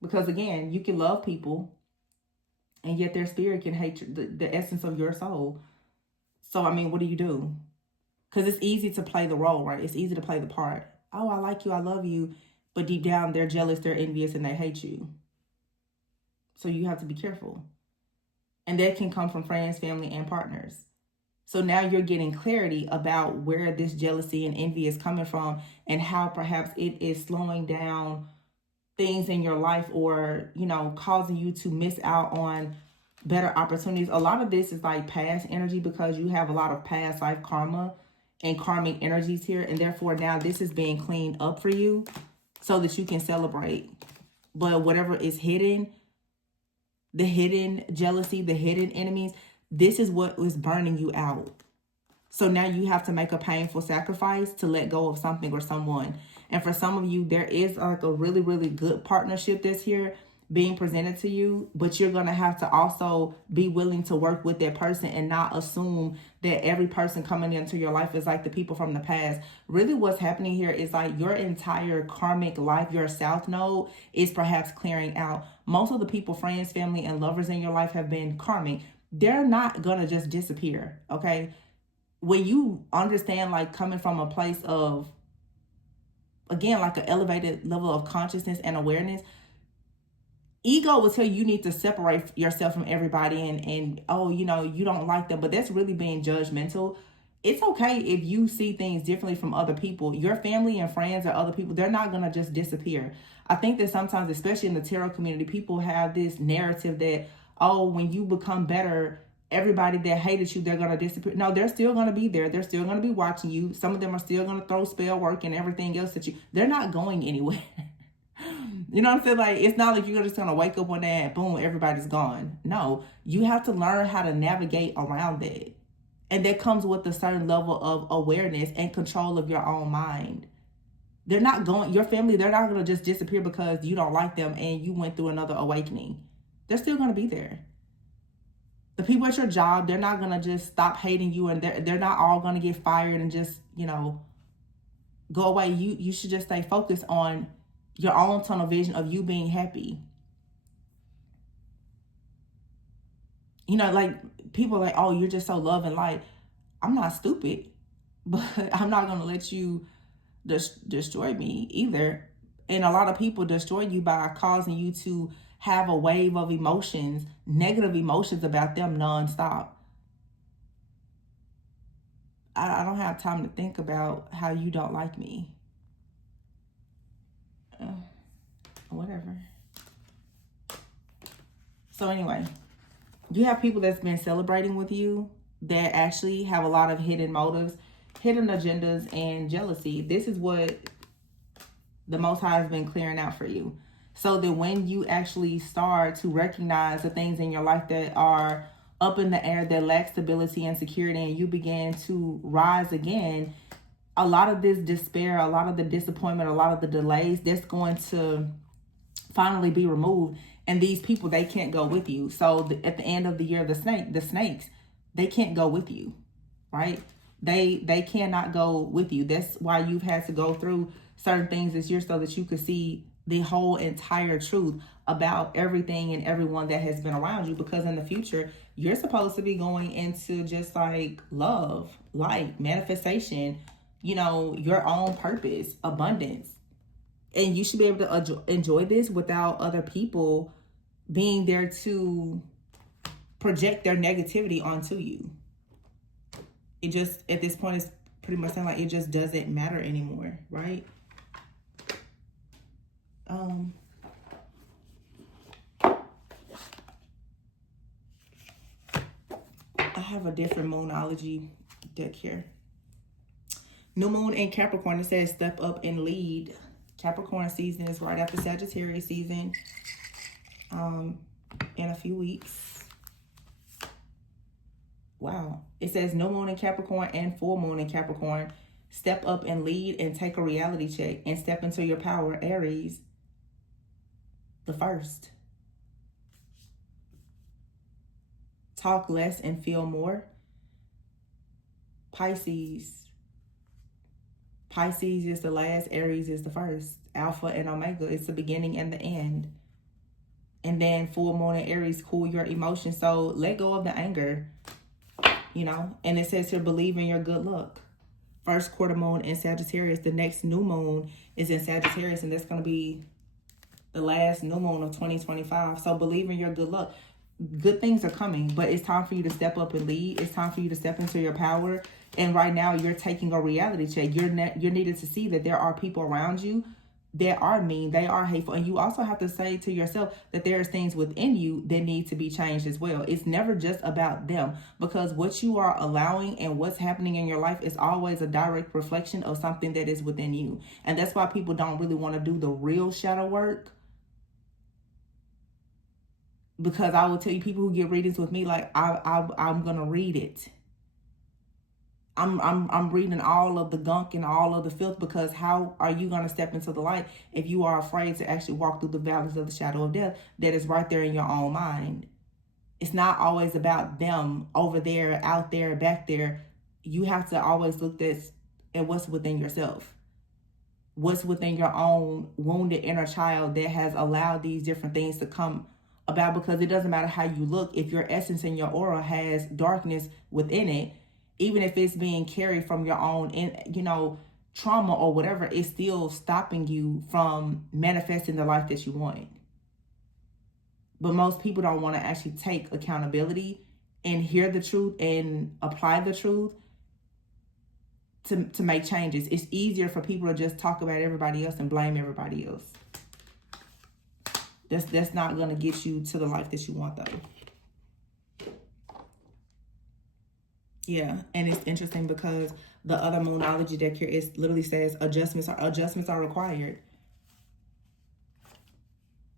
Because again, you can love people, and yet their spirit can hate the essence of your soul. So, I mean, what do you do? Because it's easy to play the role, right? It's easy to play the part. Oh, I like you, I love you. But deep down, they're jealous, they're envious, and they hate you. So you have to be careful. And that can come from friends, family, and partners. So now you're getting clarity about where this jealousy and envy is coming from, and how perhaps it is slowing down things in your life, or, you know, causing you to miss out on better opportunities. A lot of this is like past energy, because you have a lot of past life karma and karmic energies here. And therefore now this is being cleaned up for you so that you can celebrate. But whatever is hidden, the hidden jealousy, the hidden enemies, this is what is burning you out. So now you have to make a painful sacrifice to let go of something or someone. And for some of you, there is like a really, really good partnership that's here being presented to you, but you're going to have to also be willing to work with that person and not assume that every person coming into your life is like the people from the past. Really what's happening here is like your entire karmic life, your south node is perhaps clearing out. Most of the people, friends, family, and lovers in your life have been karmic. They're not going to just disappear, okay? When you understand, like, coming from a place of, again, like an elevated level of consciousness and awareness, ego will tell you you need to separate yourself from everybody, and oh, you know, you don't like them, but that's really being judgmental. it's okay if you see things differently from other people. Your family and friends or other people, they're not going to just disappear. I think that sometimes, especially in the tarot community, people have this narrative that, oh, when you become better, everybody that hated you, they're going to disappear. No, they're still going to be there. They're still going to be watching you. Some of them are still going to throw spell work and everything else at you. They're not going anywhere. You know what I'm saying? Like, it's not like you're just going to wake up one day and boom, everybody's gone. No, you have to learn how to navigate around that. And that comes with a certain level of awareness and control of your own mind. They're not going, your family, they're not going to just disappear because you don't like them and you went through another awakening. They're still going to be there. The people at your job, they're not going to just stop hating you, and they're not all going to get fired and just, you know, go away. You should just stay focused on your own tunnel vision of you being happy. You know, like, people are like, oh, you're just so love and light. I'm not stupid, but I'm not going to let you destroy me either. And a lot of people destroy you by causing you to have a wave of emotions, negative emotions about them nonstop. I don't have time to think about how you don't like me. Whatever. So anyway, you have people that's been celebrating with you that actually have a lot of hidden motives, hidden agendas, and jealousy. This is what the Most High has been clearing out for you. So that when you actually start to recognize the things in your life that are up in the air, that lack stability and security, and you begin to rise again, a lot of this despair, a lot of the disappointment, a lot of the delays, that's going to finally be removed. And these people, they can't go with you. So at the end of the year, the snakes, they can't go with you, right? They cannot go with you. That's why you've had to go through certain things this year, so that you could see the whole entire truth about everything and everyone that has been around you. Because in the future, you're supposed to be going into just like love, light, manifestation, you know, your own purpose, abundance. And you should be able to enjoy this without other people being there to project their negativity onto you. It just, at this point, it's pretty much saying like it just doesn't matter anymore, right? I have a different moonology deck here. New moon in Capricorn, it says step up and lead. Capricorn season is right after Sagittarius season, in a few weeks. Wow. It says new moon in Capricorn and full moon in Capricorn. Step up and lead and take a reality check and step into your power. Aries, the first. Talk less and feel more. Pisces is the last. Aries is the first. Alpha and Omega, it's the beginning and the end. And then full moon in Aries, cool your emotions. So let go of the anger, you know. And it says here, believe in your good luck. First quarter moon in Sagittarius. The next new moon is in Sagittarius, and that's going to be the last new moon of 2025. So believe in your good luck. Good things are coming, but it's time for you to step up and lead. It's time for you to step into your power. And right now, you're taking a reality check. You're needed to see that there are people around you that are mean, they are hateful. And you also have to say to yourself that there's things within you that need to be changed as well. It's never just about them, because what you are allowing and what's happening in your life is always a direct reflection of something that is within you. And that's why people don't really want to do the real shadow work. Because I will tell you, people who get readings with me, like I'm gonna read it. I'm reading all of the gunk and all of the filth, because how are you gonna step into the light if you are afraid to actually walk through the valleys of the shadow of death that is right there in your own mind? It's not always about them over there, out there, back there. You have to always look at what's within yourself. What's within your own wounded inner child that has allowed these different things to come about. Because it doesn't matter how you look, if your essence and your aura has darkness within it, even if it's being carried from your own, trauma or whatever, it's still stopping you from manifesting the life that you want. But most people don't want to actually take accountability and hear the truth and apply the truth. to make changes. It's easier for people to just talk about everybody else and blame everybody else. That's not going to get you to the life that you want, though. Yeah, and it's interesting because the other Moonology deck here is literally says adjustments are required.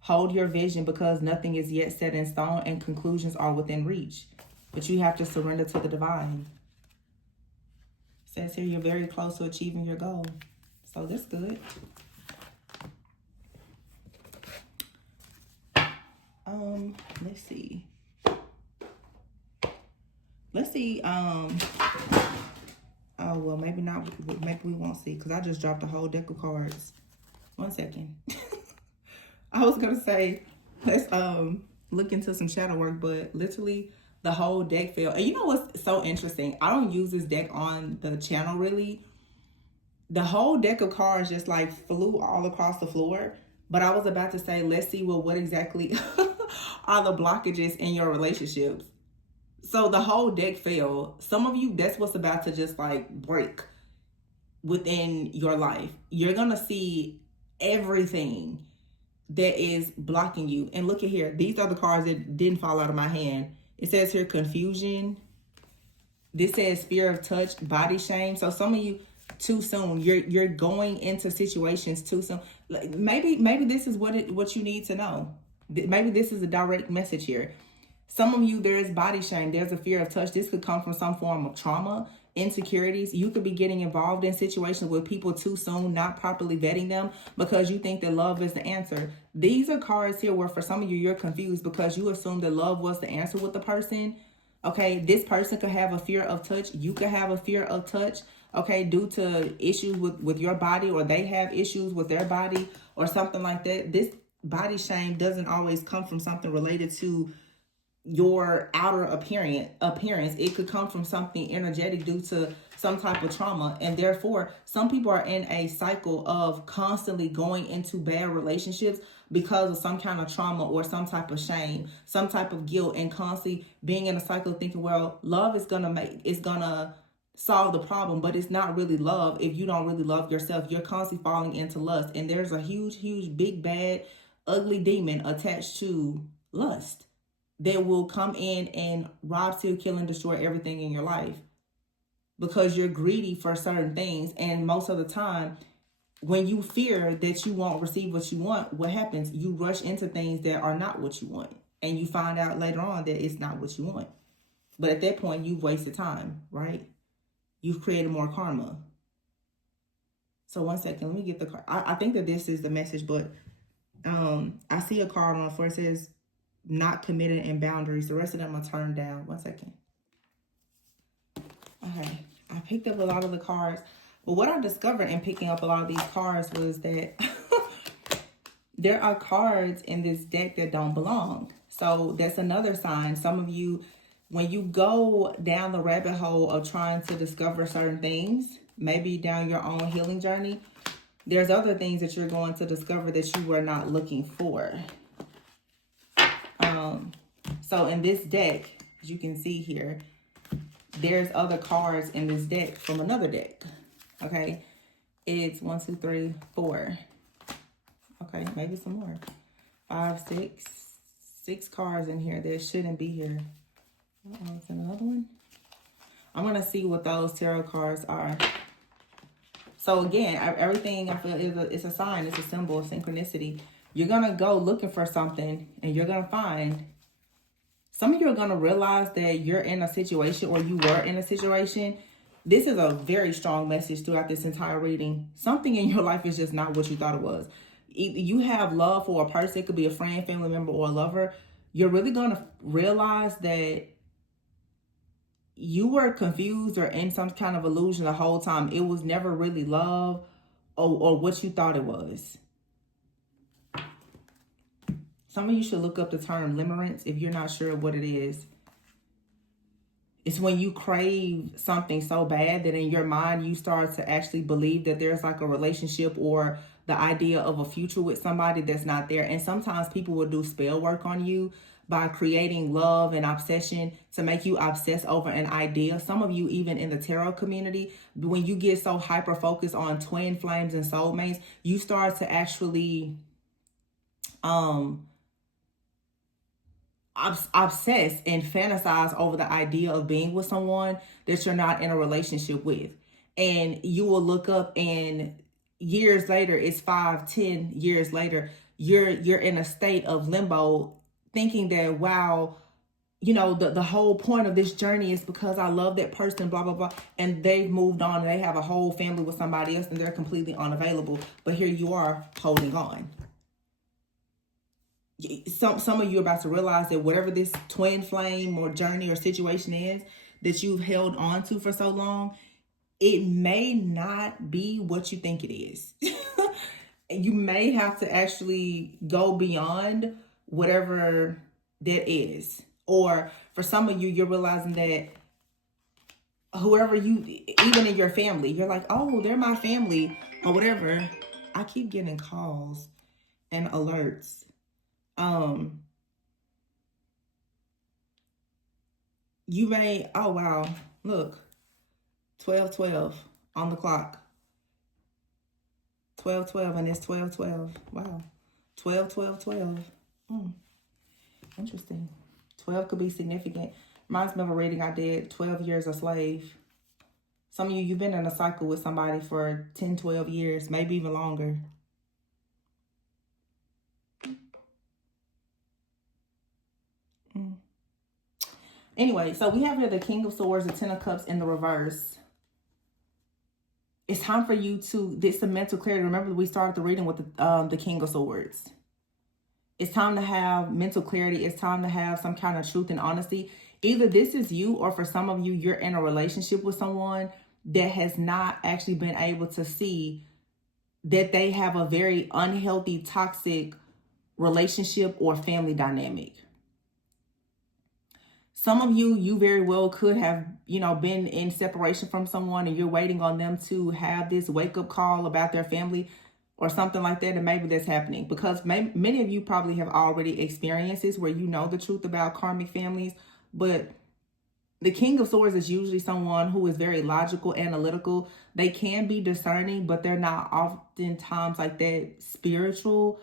Hold your vision because nothing is yet set in stone and conclusions are within reach. But you have to surrender to the divine. It says here you're very close to achieving your goal. So that's good. Let's see. Oh, well, maybe not. Maybe we won't see because I just dropped a whole deck of cards. 1 second. I was going to say, let's look into some shadow work, but literally the whole deck fell. And you know what's so interesting? I don't use this deck on the channel really. The whole deck of cards just like flew all across the floor. But I was about to say, let's see what exactly are the blockages in your relationships. So the whole deck fell. Some of you, that's what's about to just like break within your life. You're going to see everything that is blocking you. And look at here. These are the cards that didn't fall out of my hand. It says here confusion. This says fear of touch, body shame. So some of you, too soon. You're going into situations too soon. Maybe this is what you need to know. Maybe this is a direct message here. Some of you, there's body shame. There's a fear of touch. This could come from some form of trauma, insecurities. You could be getting involved in situations with people too soon, not properly vetting them because you think that love is the answer. These are cards here where for some of you, you're confused because you assume that love was the answer with the person. Okay, this person could have a fear of touch. You could have a fear of touch, okay, due to issues with your body, or they have issues with their body or something like that. This body shame doesn't always come from something related to your outer appearance. It could come from something energetic due to some type of trauma. And therefore, some people are in a cycle of constantly going into bad relationships because of some kind of trauma or some type of shame, some type of guilt, and constantly being in a cycle of thinking, well, love is gonna solve the problem, but it's not really love if you don't really love yourself. You're constantly falling into lust. And there's a huge, big, bad, ugly demon attached to lust that will come in and rob, steal, kill, and destroy everything in your life because you're greedy for certain things. And most of the time, when you fear that you won't receive what you want, what happens? You rush into things that are not what you want. And you find out later on that it's not what you want. But at that point, you've wasted time, right? You've created more karma. So 1 second, let me get the card. I think that this is the message, but I see a card on it where it says, not committed and boundaries. The rest of them are turned down. 1 second. Okay. I picked up a lot of the cards. But what I discovered in picking up a lot of these cards was that there are cards in this deck that don't belong. So that's another sign. Some of you, when you go down the rabbit hole of trying to discover certain things, maybe down your own healing journey, there's other things that you're going to discover that you were not looking for. So in this deck, as you can see here, there's other cards in this deck from another deck. Okay, it's 1, 2, 3, 4. Okay, maybe some more. 5, 6 cards in here that shouldn't be here. It's another one. I'm gonna see what those tarot cards are. So again, everything I feel is a sign. It's a symbol of synchronicity. You're gonna go looking for something, and you're gonna find. Some of you are going to realize that you're in a situation, or you were in a situation. This is a very strong message throughout this entire reading. Something in your life is just not what you thought it was. You have love for a person. It could be a friend, family member, or a lover. You're really going to realize that you were confused or in some kind of illusion the whole time. It was never really love or what you thought it was. Some of you should look up the term limerence if you're not sure what it is. It's when you crave something so bad that in your mind you start to actually believe that there's like a relationship or the idea of a future with somebody that's not there. And sometimes people will do spell work on you by creating love and obsession to make you obsess over an idea. Some of you, even in the tarot community, when you get so hyper focused on twin flames and soulmates, you start to actually obsess and fantasize over the idea of being with someone that you're not in a relationship with. And you will look up, and years later, it's 5-10 years later, you're in a state of limbo, thinking that, wow, you know, the whole point of this journey is because I love that person, blah, blah, blah. And they've moved on and they have a whole family with somebody else and they're completely unavailable. But here you are holding on. Some of you are about to realize that whatever this twin flame or journey or situation is that you've held on to for so long, it may not be what you think it is. You may have to actually go beyond whatever that is. Or for some of you, you're realizing that whoever you, even in your family, you're like, oh, they're my family or whatever. I keep getting calls and alerts. You may, oh wow, look, 12:12 on the clock. 12:12 and it's 12:12. Wow. 12:12:12. Interesting. 12 could be significant. Reminds me of a reading I did, 12 years a slave. Some of you, you've been in a cycle with somebody for 10, 12 years, maybe even longer. Anyway, so we have here the King of Swords, the Ten of Cups in the reverse. It's time for you to, this is the mental clarity. Remember, we started the reading with the King of Swords. It's time to have mental clarity. It's time to have some kind of truth and honesty. Either this is you, or for some of you, you're in a relationship with someone that has not actually been able to see that they have a very unhealthy, toxic relationship or family dynamic. Some of you, you very well could have, you know, been in separation from someone and you're waiting on them to have this wake-up call about their family or something like that, and maybe that's happening because many of you probably have already experienced this where you know the truth about karmic families. But the King of Swords is usually someone who is very logical, analytical. They can be discerning, but they're not oftentimes like that spiritual.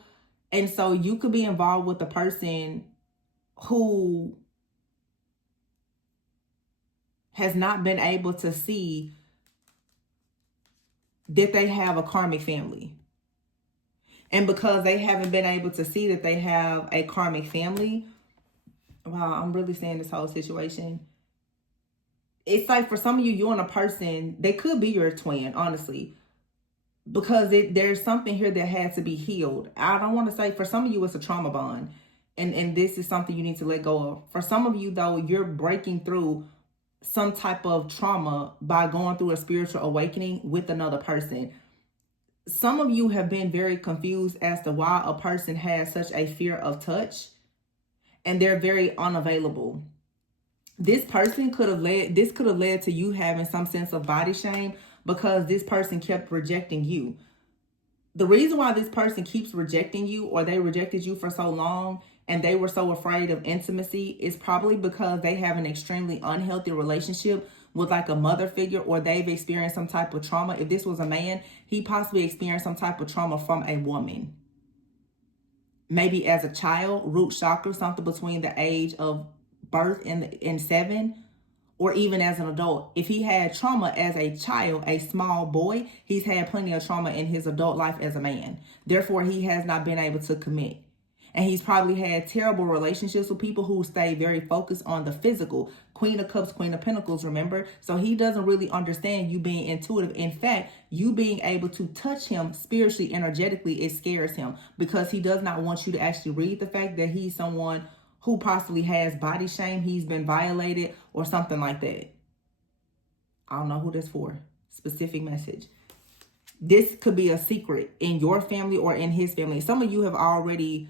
And so you could be involved with a person who has not been able to see that they have a karmic family. And because they haven't been able to see that they have a karmic family, wow, I'm really seeing this whole situation. It's like for some of you, you and a person, they could be your twin, honestly, because there's something here that has to be healed. I don't want to say, for some of you, it's a trauma bond. And this is something you need to let go of. For some of you, though, you're breaking through some type of trauma by going through a spiritual awakening with another person. Some of you have been very confused as to why a person has such a fear of touch and they're very unavailable. This person could have led to you having some sense of body shame because this person kept rejecting you. The reason why this person keeps rejecting you, or they rejected you for so long and they were so afraid of intimacy, is probably because they have an extremely unhealthy relationship with like a mother figure, or they've experienced some type of trauma. If this was a man, he possibly experienced some type of trauma from a woman. Maybe as a child, root chakra, something between the age of birth and 7, or even as an adult. If he had trauma as a child, a small boy, he's had plenty of trauma in his adult life as a man. Therefore, he has not been able to commit. And he's probably had terrible relationships with people who stay very focused on the physical. Queen of Cups, Queen of Pentacles, remember? So he doesn't really understand you being intuitive. In fact, you being able to touch him spiritually, energetically, it scares him because he does not want you to actually read the fact that he's someone who possibly has body shame, he's been violated or something like that. I don't know who that's for. Specific message. This could be a secret in your family or in his family. Some of you have already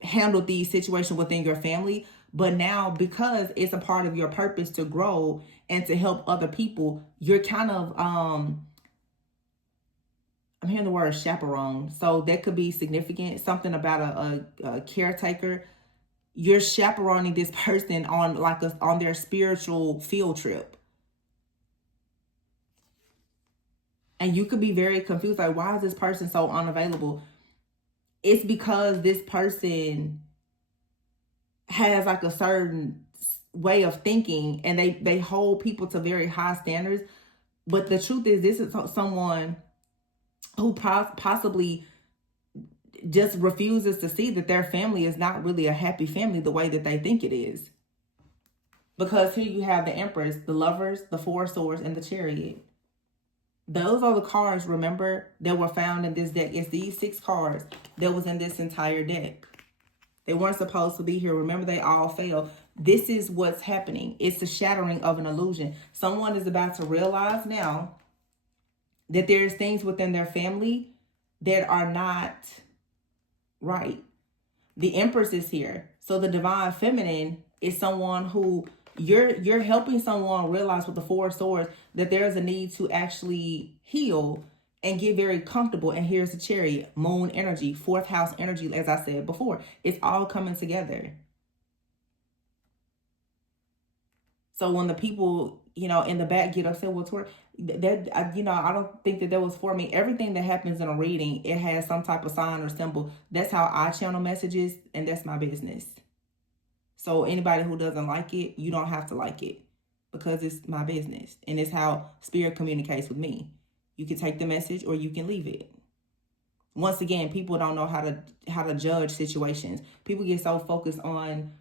handled these situations within your family, but now because it's a part of your purpose to grow and to help other people, you're kind of I'm hearing the word chaperone. So that could be significant. Something about a caretaker. You're chaperoning this person on on their spiritual field trip. And you could be very confused. Like, why is this person so unavailable? It's because this person has like a certain way of thinking, and they hold people to very high standards. But the truth is, this is someone who possibly just refuses to see that their family is not really a happy family the way that they think it is. Because here you have the Empress, the Lovers, the Four of Swords, and the Chariot. Those are the cards, remember, that were found in this deck. It's these 6 cards that was in this entire deck. They weren't supposed to be here. Remember, they all failed. This is what's happening. It's the shattering of an illusion. Someone is about to realize now that there's things within their family that are not right. The Empress is here. So the Divine Feminine is someone who you're helping someone realize with the Four of Swords that there is a need to actually heal and get very comfortable. And here's the Chariot, moon energy, 4th house energy, as I said before. It's all coming together. So when the people, in the back get upset, well, Tori, that, I don't think that was for me. Everything that happens in a reading, it has some type of sign or symbol. That's how I channel messages, and that's my business. So anybody who doesn't like it, you don't have to like it, because it's my business. And it's how Spirit communicates with me. You can take the message or you can leave it. Once again, people don't know how to judge situations. People get so focused on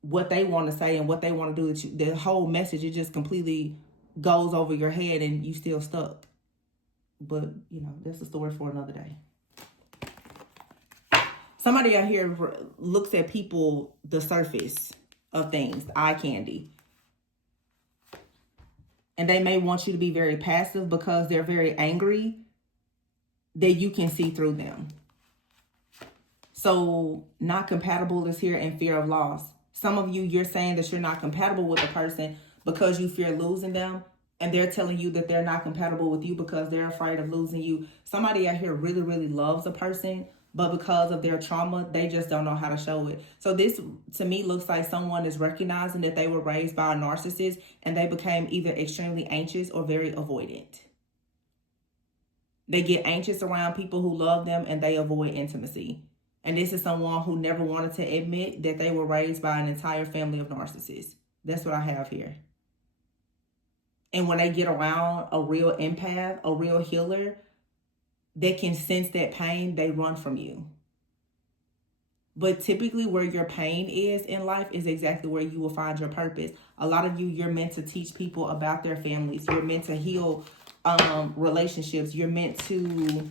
what they want to say and what they want to do that the whole message, it just completely goes over your head and you still stuck. But, that's a story for another day. Somebody out here looks at people, the surface of things, eye candy. And they may want you to be very passive because they're very angry that you can see through them. So not compatible is here, and fear of loss. Some of you, you're saying that you're not compatible with a person because you fear losing them. And they're telling you that they're not compatible with you because they're afraid of losing you. Somebody out here really, really loves a person, but because of their trauma, they just don't know how to show it. So this, to me, looks like someone is recognizing that they were raised by a narcissist and they became either extremely anxious or very avoidant. They get anxious around people who love them and they avoid intimacy. And this is someone who never wanted to admit that they were raised by an entire family of narcissists. That's what I have here. And when they get around a real empath, a real healer, they can sense that pain, they run from you. But typically where your pain is in life is exactly where you will find your purpose. A lot of you, you're meant to teach people about their families. You're meant to heal relationships. You're meant to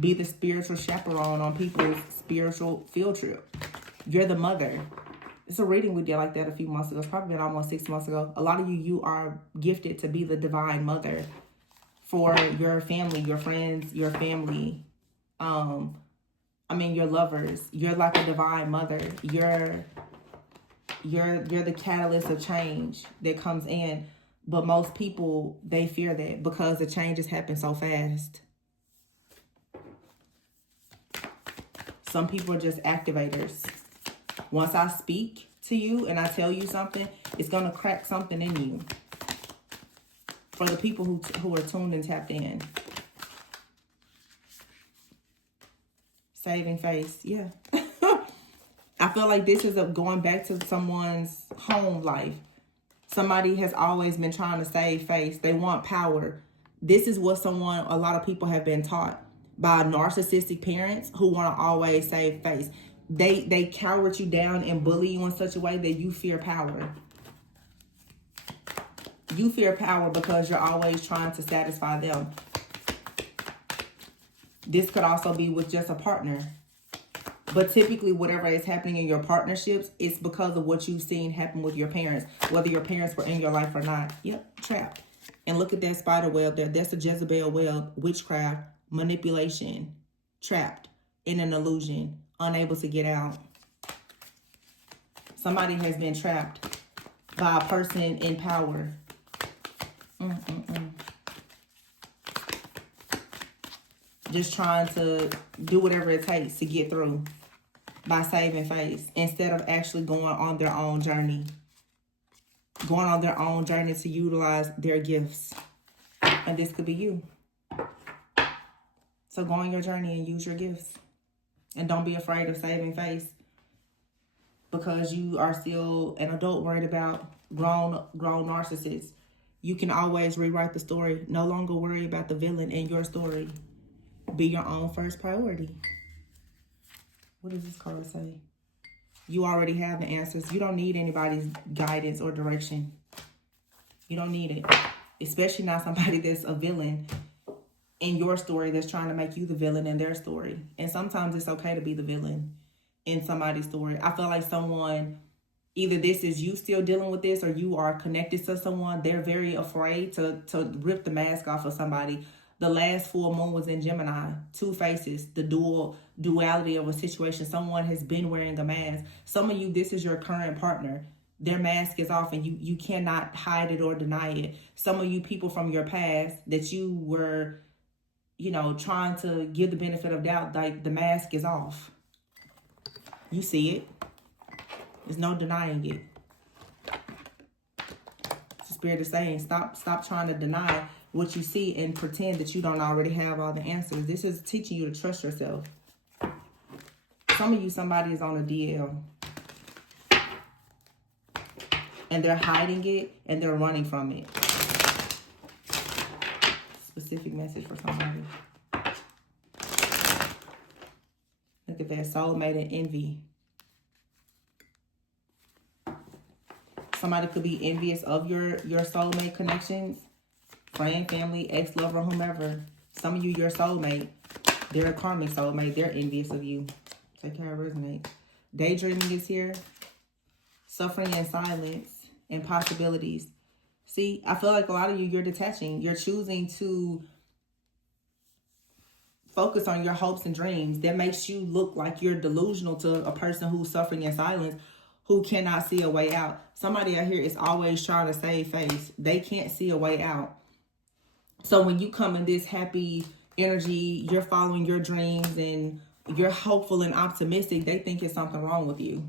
be the spiritual chaperone on people's spiritual field trip. You're the mother. It's a reading we did like that a few months ago. It's probably been almost 6 months ago. A lot of you are gifted to be the divine mother for your family, your friends, your family. Your lovers. You're like a divine mother. You're the catalyst of change that comes in. But most people, they fear that because the changes happen so fast. Some people are just activators. Once I speak to you and I tell you something, it's going to crack something in you. For the people who are tuned and tapped in. Saving face. Yeah. I feel like this is going back to someone's home life. Somebody has always been trying to save face. They want power. This is what a lot of people have been taught by narcissistic parents who want to always save face. They coward you down and bully you in such a way that you fear power. You fear power because you're always trying to satisfy them. This could also be with just a partner. But typically, whatever is happening in your partnerships, it's because of what you've seen happen with your parents, whether your parents were in your life or not. Yep, trapped. And look at that spider web there. That's a Jezebel web, witchcraft, manipulation, trapped in an illusion, unable to get out. Somebody has been trapped by a person in power. just trying to do whatever it takes to get through by saving face instead of actually going on their own journey. Going on their own journey to utilize their gifts. And this could be you. So go on your journey and use your gifts. And don't be afraid of saving face, because you are still an adult worried about grown narcissists. You can always rewrite the story. No longer worry about the villain in your story. Be your own first priority. What does this card say? You already have the answers. You don't need anybody's guidance or direction. You don't need it. Especially not somebody that's a villain in your story that's trying to make you the villain in their story. And sometimes it's okay to be the villain in somebody's story. I feel like someone, either this is you still dealing with this or you are connected to someone, they're very afraid to rip the mask off of somebody. The last full moon was in Gemini. Two faces, the duality of a situation. Someone has been wearing a mask. Some of you, this is your current partner. Their mask is off and you cannot hide it or deny it. Some of you people from your past that you were, trying to give the benefit of doubt, like the mask is off. You see it. There's no denying it. The Spirit is saying, stop trying to deny what you see and pretend that you don't already have all the answers. This is teaching you to trust yourself. Some of you, somebody is on a DL. And they're hiding it and they're running from it. Specific message for somebody. Look at that, soulmate and envy. Somebody could be envious of your soulmate connections. Friend, family, ex-lover, whomever. Some of you, your soulmate. They're a karmic soulmate. They're envious of you. Take care of resonate. Daydreaming is here. Suffering in silence and possibilities. See, I feel like a lot of you, you're detaching. You're choosing to focus on your hopes and dreams. That makes you look like you're delusional to a person who's suffering in silence, who cannot see a way out. Somebody out here is always trying to save face. They can't see a way out. So when you come in this happy energy, you're following your dreams and you're hopeful and optimistic, they think it's something wrong with you.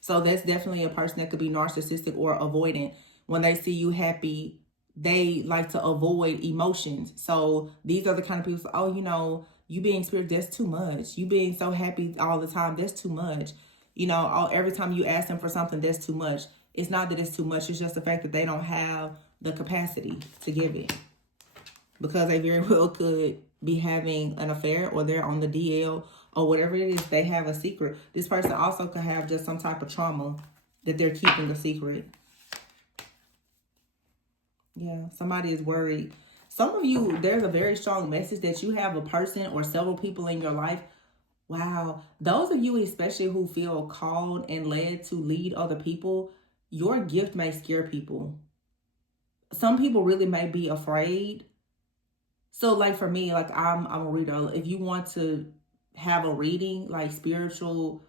So that's definitely a person that could be narcissistic or avoidant. When they see you happy, they like to avoid emotions. So these are the kind of people, oh, you being spirit, that's too much. You being so happy all the time, that's too much. Every time you ask them for something, that's too much. It's not that it's too much. It's just the fact that they don't have the capacity to give it. Because they very well could be having an affair, or they're on the DL, or whatever it is, they have a secret. This person also could have just some type of trauma that they're keeping a secret. Yeah, somebody is worried. Some of you, there's a very strong message that you have a person or several people in your life. Wow. Those of you especially who feel called and led to lead other people, your gift may scare people. Some people really may be afraid. So like for me, like I'm a reader. If you want to have a reading, like spiritual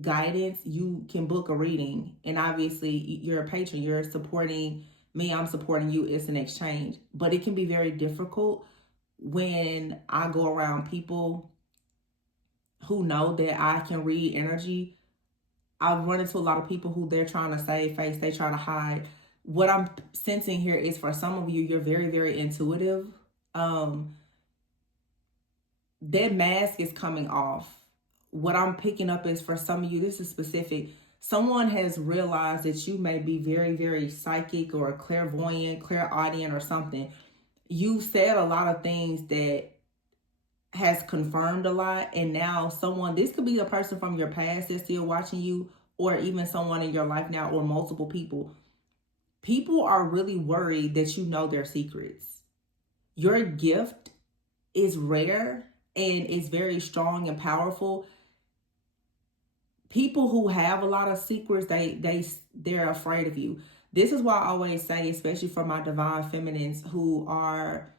guidance, you can book a reading. And obviously you're a patron, you're supporting me, I'm supporting you. It's an exchange. But it can be very difficult when I go around people who know that I can read energy. I've run into a lot of people who they're trying to save face, they try to hide. What I'm sensing here is for some of you, you're very, very intuitive. That mask is coming off. What I'm picking up is for some of you, this is specific. Someone has realized that you may be very, very psychic or clairvoyant, clairaudient or something. You said a lot of things that has confirmed a lot. And now this could be a person from your past that's still watching you, or even someone in your life now, or multiple people. People are really worried that you know their secrets. Your gift is rare and it's very strong and powerful. People who have a lot of secrets, they're afraid of you. This is why I always say, especially for my divine feminines who are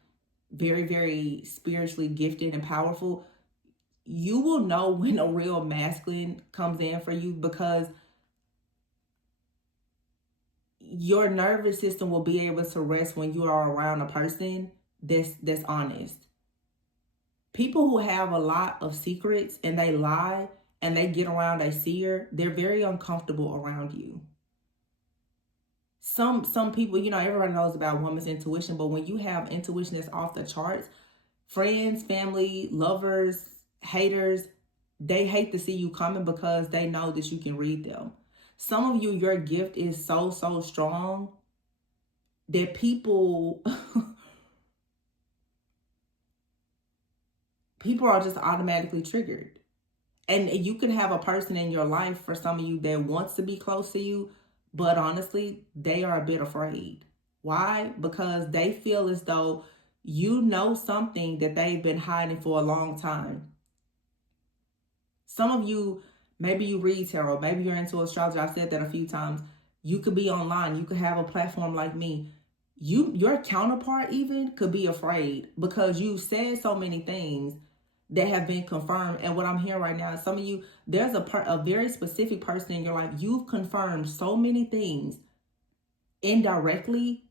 very, very spiritually gifted and powerful, you will know when a real masculine comes in for you, because your nervous system will be able to rest when you are around a person that's honest. People who have a lot of secrets and they lie and they get around a seer, they're very uncomfortable around you. Some people, you know, everybody knows about woman's intuition, but when you have intuition that's off the charts, friends, family, lovers, haters, they hate to see you coming because they know that you can read them. Some of you, your gift is so strong that people people are just automatically triggered. And you can have a person in your life, for some of you, that wants to be close to you, but honestly, they are a bit afraid. Why? Because they feel as though you know something that they've been hiding for a long time. Some of you, maybe you read tarot, maybe you're into astrology. I've said that a few times. You could be online. You could have a platform like me. Your counterpart even could be afraid because you said so many things that have been confirmed. And what I'm hearing right now, some of you, there's a very specific person in your life. You've confirmed so many things indirectly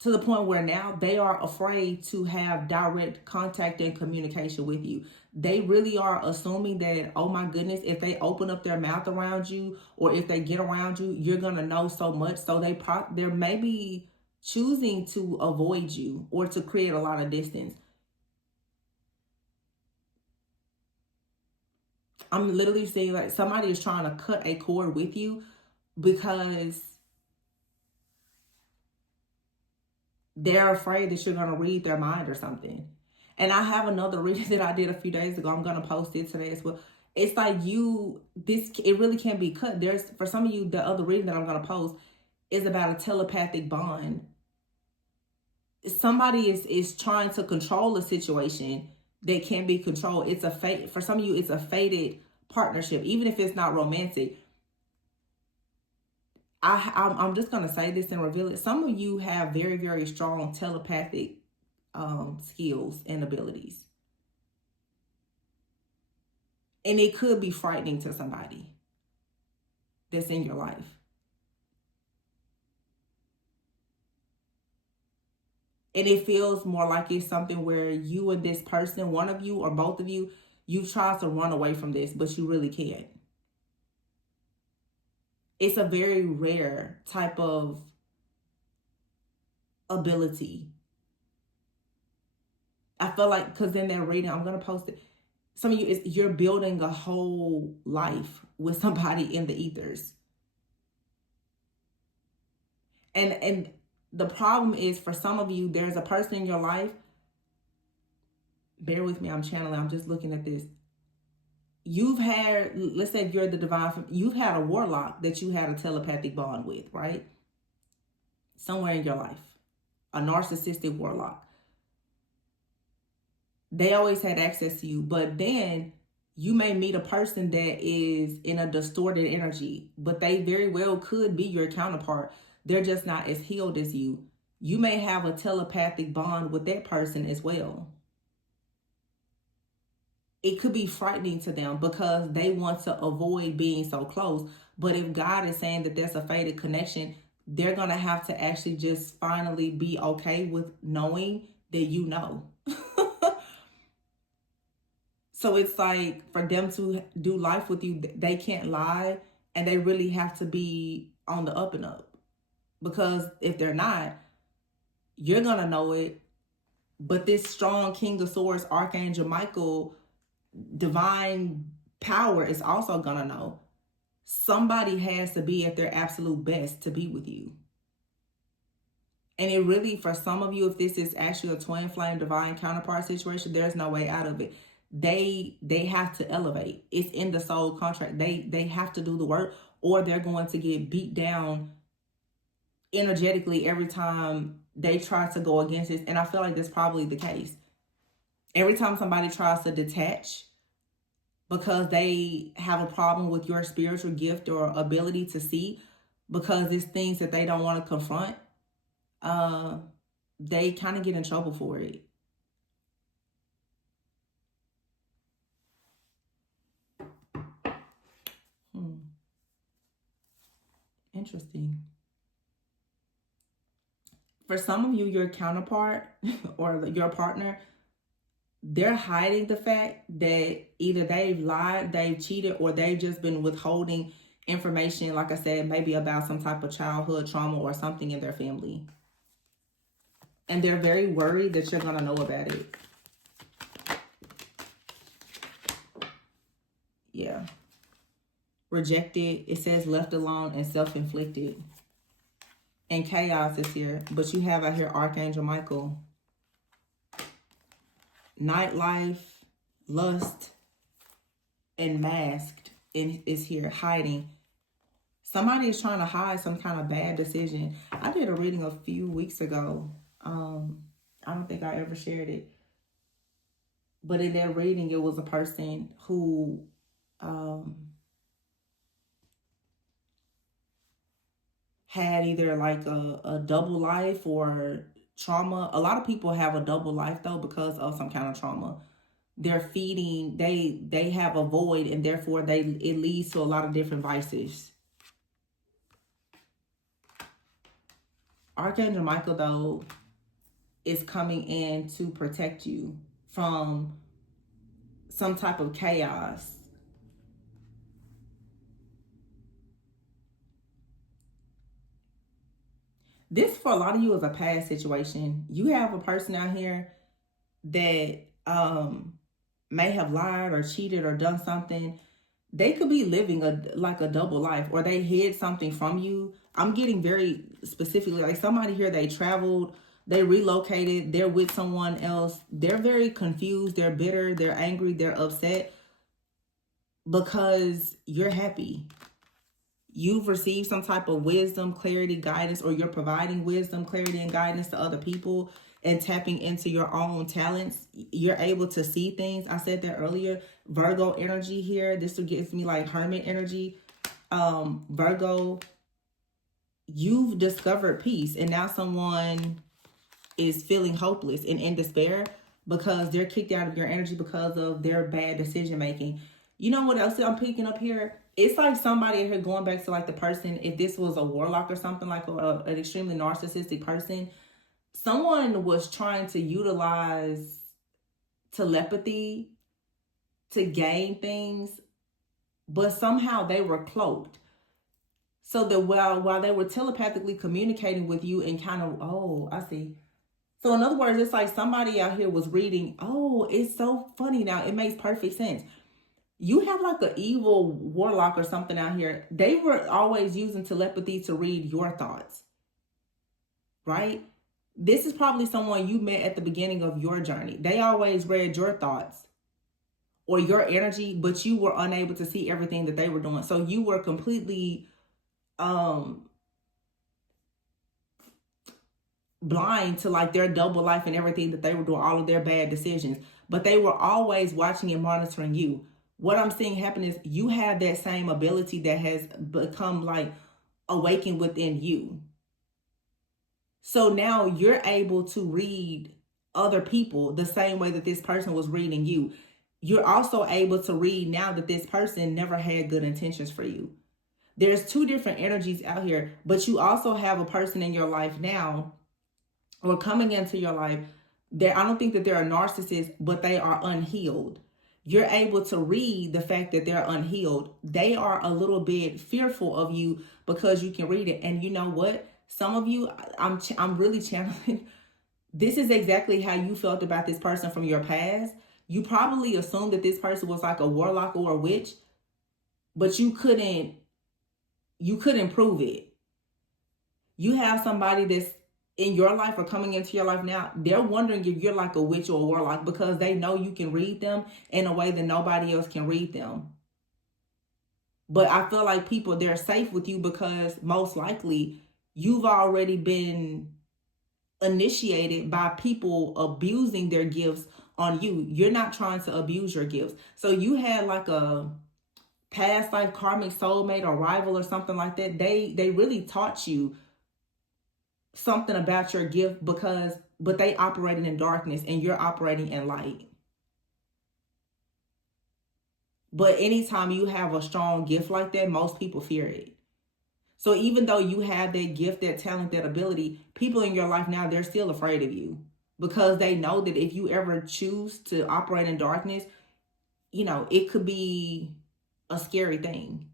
to the point where now they are afraid to have direct contact and communication with you. They really are assuming that, oh my goodness, if they open up their mouth around you or if they get around you, you're going to know so much. So they're maybe choosing to avoid you or to create a lot of distance. I'm literally saying, like, somebody is trying to cut a cord with you because they're afraid that you're going to read their mind or something. And I have another reading that I did a few days ago. I'm going to post it today as well. It's like it really can't be cut. For some of you, the other reading that I'm going to post is about a telepathic bond. Somebody is trying to control a situation that can't be controlled. It's a fate. For some of you, it's a fated partnership, even if it's not romantic. I'm just going to say this and reveal it. Some of you have very, very strong telepathic skills and abilities. And it could be frightening to somebody that's in your life. And it feels more like it's something where you and this person, one of you or both of you, you try to run away from this, but you really can't. It's a very rare type of ability. I feel like, because in that reading, I'm going to post it. Some of you, you're building a whole life with somebody in the ethers. And the problem is, for some of you, there's a person in your life. Bear with me, I'm channeling. I'm just looking at this. You've had, let's say if you're the divine, you've had a warlock that you had a telepathic bond with, right? Somewhere in your life. A narcissistic warlock. They always had access to you, but then you may meet a person that is in a distorted energy, but they very well could be your counterpart. They're just not as healed as you. You may have a telepathic bond with that person as well. It could be frightening to them because they want to avoid being so close. But if God is saying that there's a fated connection, they're going to have to actually just finally be okay with knowing that you know. So it's like, for them to do life with you, they can't lie, and they really have to be on the up and up. Because if they're not, you're going to know it. But this strong King of Swords, Archangel Michael, divine power, is also going to know. Somebody has to be at their absolute best to be with you. And it really, for some of you, if this is actually a twin flame divine counterpart situation, there's no way out of it. They have to elevate. It's in the soul contract. They have to do the work, or they're going to get beat down energetically every time they try to go against this. And I feel like that's probably the case. Every time somebody tries to detach because they have a problem with your spiritual gift or ability to see, because it's things that they don't want to confront, they kind of get in trouble for it. Interesting. For some of you, your counterpart or your partner, they're hiding the fact that either they've lied, they've cheated, or they've just been withholding information, like I said, maybe about some type of childhood trauma or something in their family. And they're very worried that you're going to know about it. Yeah. Rejected, it says left alone and self-inflicted. And chaos is here. But you have out here Archangel Michael. Nightlife, lust, and masked is here, hiding. Somebody is trying to hide some kind of bad decision. I did a reading a few weeks ago. I don't think I ever shared it. But in that reading, it was a person who had either like a double life or trauma. A lot of people have a double life though because of some kind of trauma. They're feeding, they have a void, and therefore it leads to a lot of different vices. Archangel Michael though is coming in to protect you from some type of chaos. This for a lot of you is a past situation. You have a person out here that may have lied or cheated or done something. They could be living like a double life, or they hid something from you. I'm getting very specifically, like somebody here, they traveled, they relocated, they're with someone else. They're very confused, they're bitter, they're angry, they're upset because you're happy. You've received some type of wisdom, clarity, guidance, or you're providing wisdom, clarity, and guidance to other people and tapping into your own talents. You're able to see things. I said that earlier. Virgo energy here. This gives me like hermit energy. Virgo, you've discovered peace, and now someone is feeling hopeless and in despair because they're kicked out of your energy because of their bad decision making. You know what else I'm picking up here? It's like somebody here going back to like the person, if this was a warlock or something, like an extremely narcissistic person, someone was trying to utilize telepathy to gain things, but somehow they were cloaked. So that while they were telepathically communicating with you and kind of, oh, I see. So in other words, it's like somebody out here was reading, oh, it's so funny now. It makes perfect sense. You have like an evil warlock or something out here. They were always using telepathy to read your thoughts, right? This is probably someone you met at the beginning of your journey. They always read your thoughts or your energy, but you were unable to see everything that they were doing. So you were completely blind to like their double life and everything that they were doing, all of their bad decisions. But they were always watching and monitoring you. What I'm seeing happen is you have that same ability that has become like awakened within you. So now you're able to read other people the same way that this person was reading you. You're also able to read now that this person never had good intentions for you. There's two different energies out here, but you also have a person in your life now or coming into your life that I don't think that they're a narcissist, but they are unhealed. You're able to read the fact that they're unhealed. They are a little bit fearful of you because you can read it. And you know what? Some of you, I'm really channeling. This is exactly how you felt about this person from your past. You probably assumed that this person was like a warlock or a witch, but you couldn't prove it. You have somebody that's in your life or coming into your life now, they're wondering if you're like a witch or a warlock because they know you can read them in a way that nobody else can read them. But I feel like people, they're safe with you because most likely you've already been initiated by people abusing their gifts on you. You're not trying to abuse your gifts. So you had like a past life karmic soulmate or rival or something like that. They really taught you something about your gift but they operated in darkness and you're operating in light. But anytime you have a strong gift like that, most people fear it. So even though you have that gift, that talent, that ability, people in your life now, they're still afraid of you because they know that if you ever choose to operate in darkness, you know, it could be a scary thing.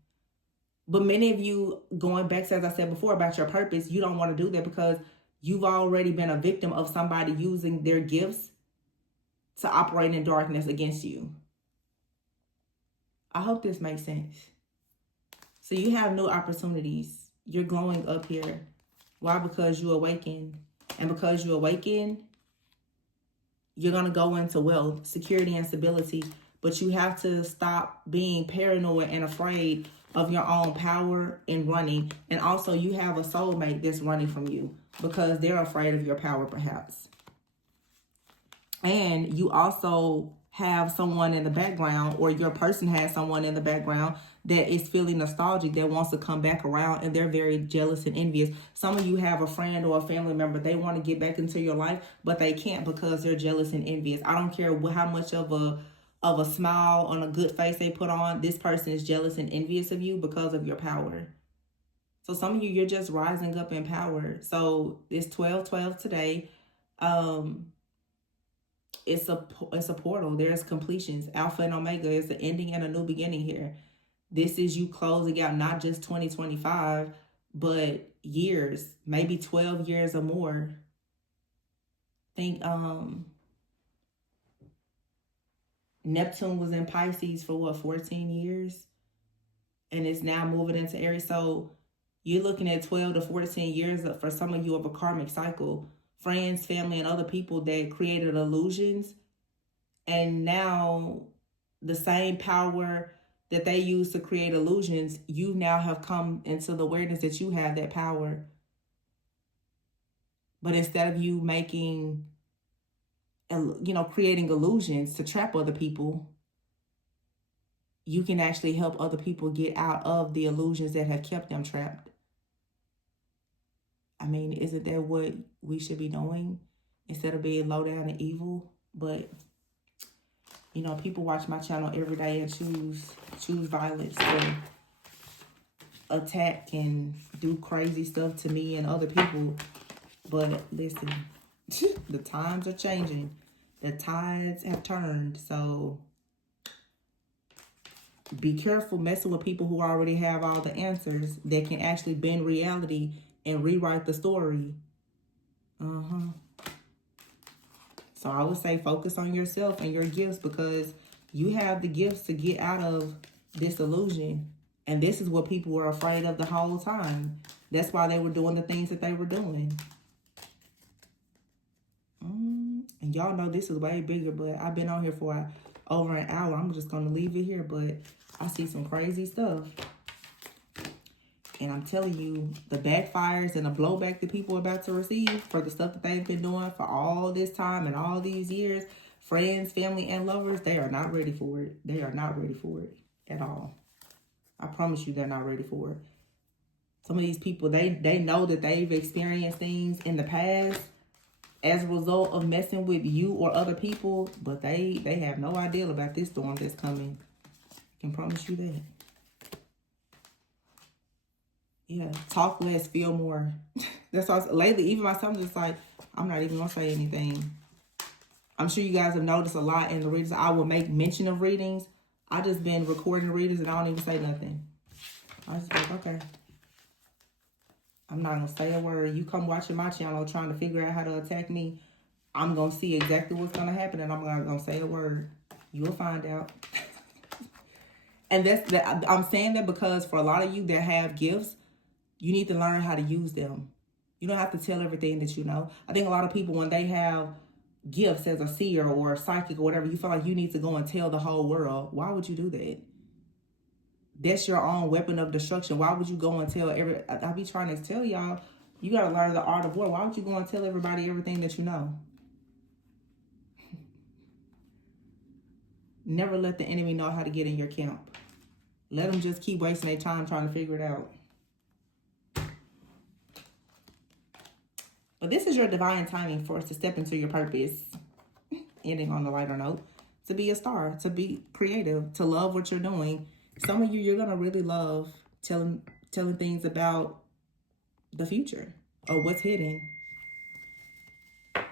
But many of you, going back to, as I said before, about your purpose, you don't want to do that because you've already been a victim of somebody using their gifts to operate in darkness against you. I hope this makes sense. So you have new opportunities. You're glowing up here. Why? Because you awaken. And because you awaken, you're going to go into wealth, security, and stability. But you have to stop being paranoid and afraid of your own power and running. And also you have a soulmate that's running from you because they're afraid of your power perhaps. And you also have someone in the background, or your person has someone in the background that is feeling nostalgic, that wants to come back around, and they're very jealous and envious. Some of you have a friend or a family member, they want to get back into your life, but they can't because they're jealous and envious. I don't care how much of a smile on a good face they put on, this person is jealous and envious of you because of your power. So some of you, you're just rising up in power. So it's 12/12 today. It's a portal. There's completions. Alpha and Omega is the ending and a new beginning here. This is you closing out not just 2025, but years, maybe 12 years or more. Think Neptune was in Pisces for what, 14 years? And it's now moving into Aries. So you're looking at 12 to 14 years for some of you of a karmic cycle. Friends, family, and other people that created illusions. And now the same power that they use to create illusions, you now have come into the awareness that you have that power. But instead of you making, creating illusions to trap other people, you can actually help other people get out of the illusions that have kept them trapped. I mean, isn't that what we should be doing instead of being low down and evil? But, people watch my channel every day and choose violence to attack and do crazy stuff to me and other people. But listen, the times are changing. The tides have turned. So be careful messing with people who already have all the answers that can actually bend reality and rewrite the story. So I would say focus on yourself and your gifts, because you have the gifts to get out of this illusion. And this is what people were afraid of the whole time. That's why they were doing the things that they were doing. And y'all know this is way bigger, but I've been on here for over an hour. I'm just going to leave it here, but I see some crazy stuff. And I'm telling you, the backfires and the blowback that people are about to receive for the stuff that they've been doing for all this time and all these years, friends, family, and lovers, they are not ready for it. They are not ready for it at all. I promise you they're not ready for it. Some of these people, they know that they've experienced things in the past as a result of messing with you or other people, but they have no idea about this storm that's coming. I can promise you that. Yeah, talk less, feel more. That's why lately, even myself, I'm just like, I'm not even gonna say anything. I'm sure you guys have noticed a lot in the readings. I will make mention of readings. I just been recording readings and I don't even say nothing. I just be like, okay. I'm not gonna say a word. You come watching my channel trying to figure out how to attack me, I'm gonna see exactly what's gonna happen, and I'm not gonna say a word. You'll find out. And I'm saying that because for a lot of you that have gifts, you need to learn how to use them. You don't have to tell everything that you know. I think a lot of people, when they have gifts as a seer or a psychic or whatever, you feel like you need to go and tell the whole world. Why would you do that? That's your own weapon of destruction. Why would you go and tell I be trying to tell y'all, you got to learn the art of war. Why would you go and tell everybody everything that you know? Never let the enemy know how to get in your camp. Let them just keep wasting their time trying to figure it out. But this is your divine timing for us to step into your purpose. Ending on the lighter note. To be a star. To be creative. To love what you're doing. Some of you, you're going to really love telling telling things about the future or what's hidden.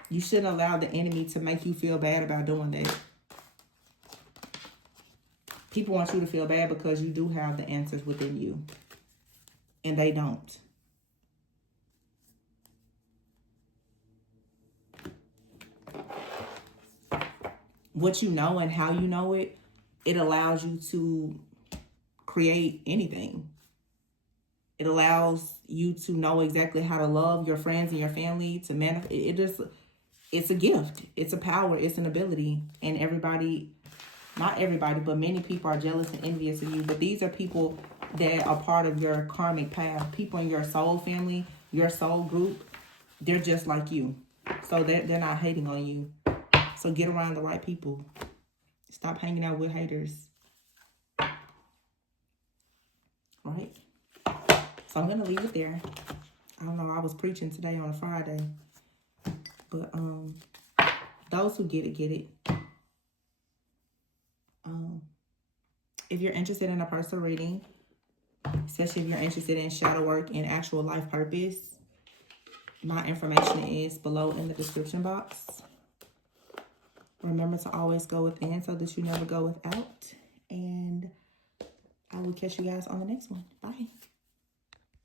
You shouldn't allow the enemy to make you feel bad about doing that. People want you to feel bad because you do have the answers within you. And they don't. What you know and how you know it, it allows you to create anything. It allows you to know exactly how to love your friends and your family, to manifest. It's a gift. It's a power. It's an ability. And everybody, not everybody, but many people are jealous and envious of you. But these are people that are part of your karmic path. People in your soul family, your soul group, they're just like you. So they're not hating on you. So get around the right people. Stop hanging out with haters. Right? So I'm going to leave it there. I don't know. I was preaching today on a Friday. But those who get it, get it. If you're interested in a personal reading, especially if you're interested in shadow work and actual life purpose, my information is below in the description box. Remember to always go within so that you never go without. And I will catch you guys on the next one. Bye.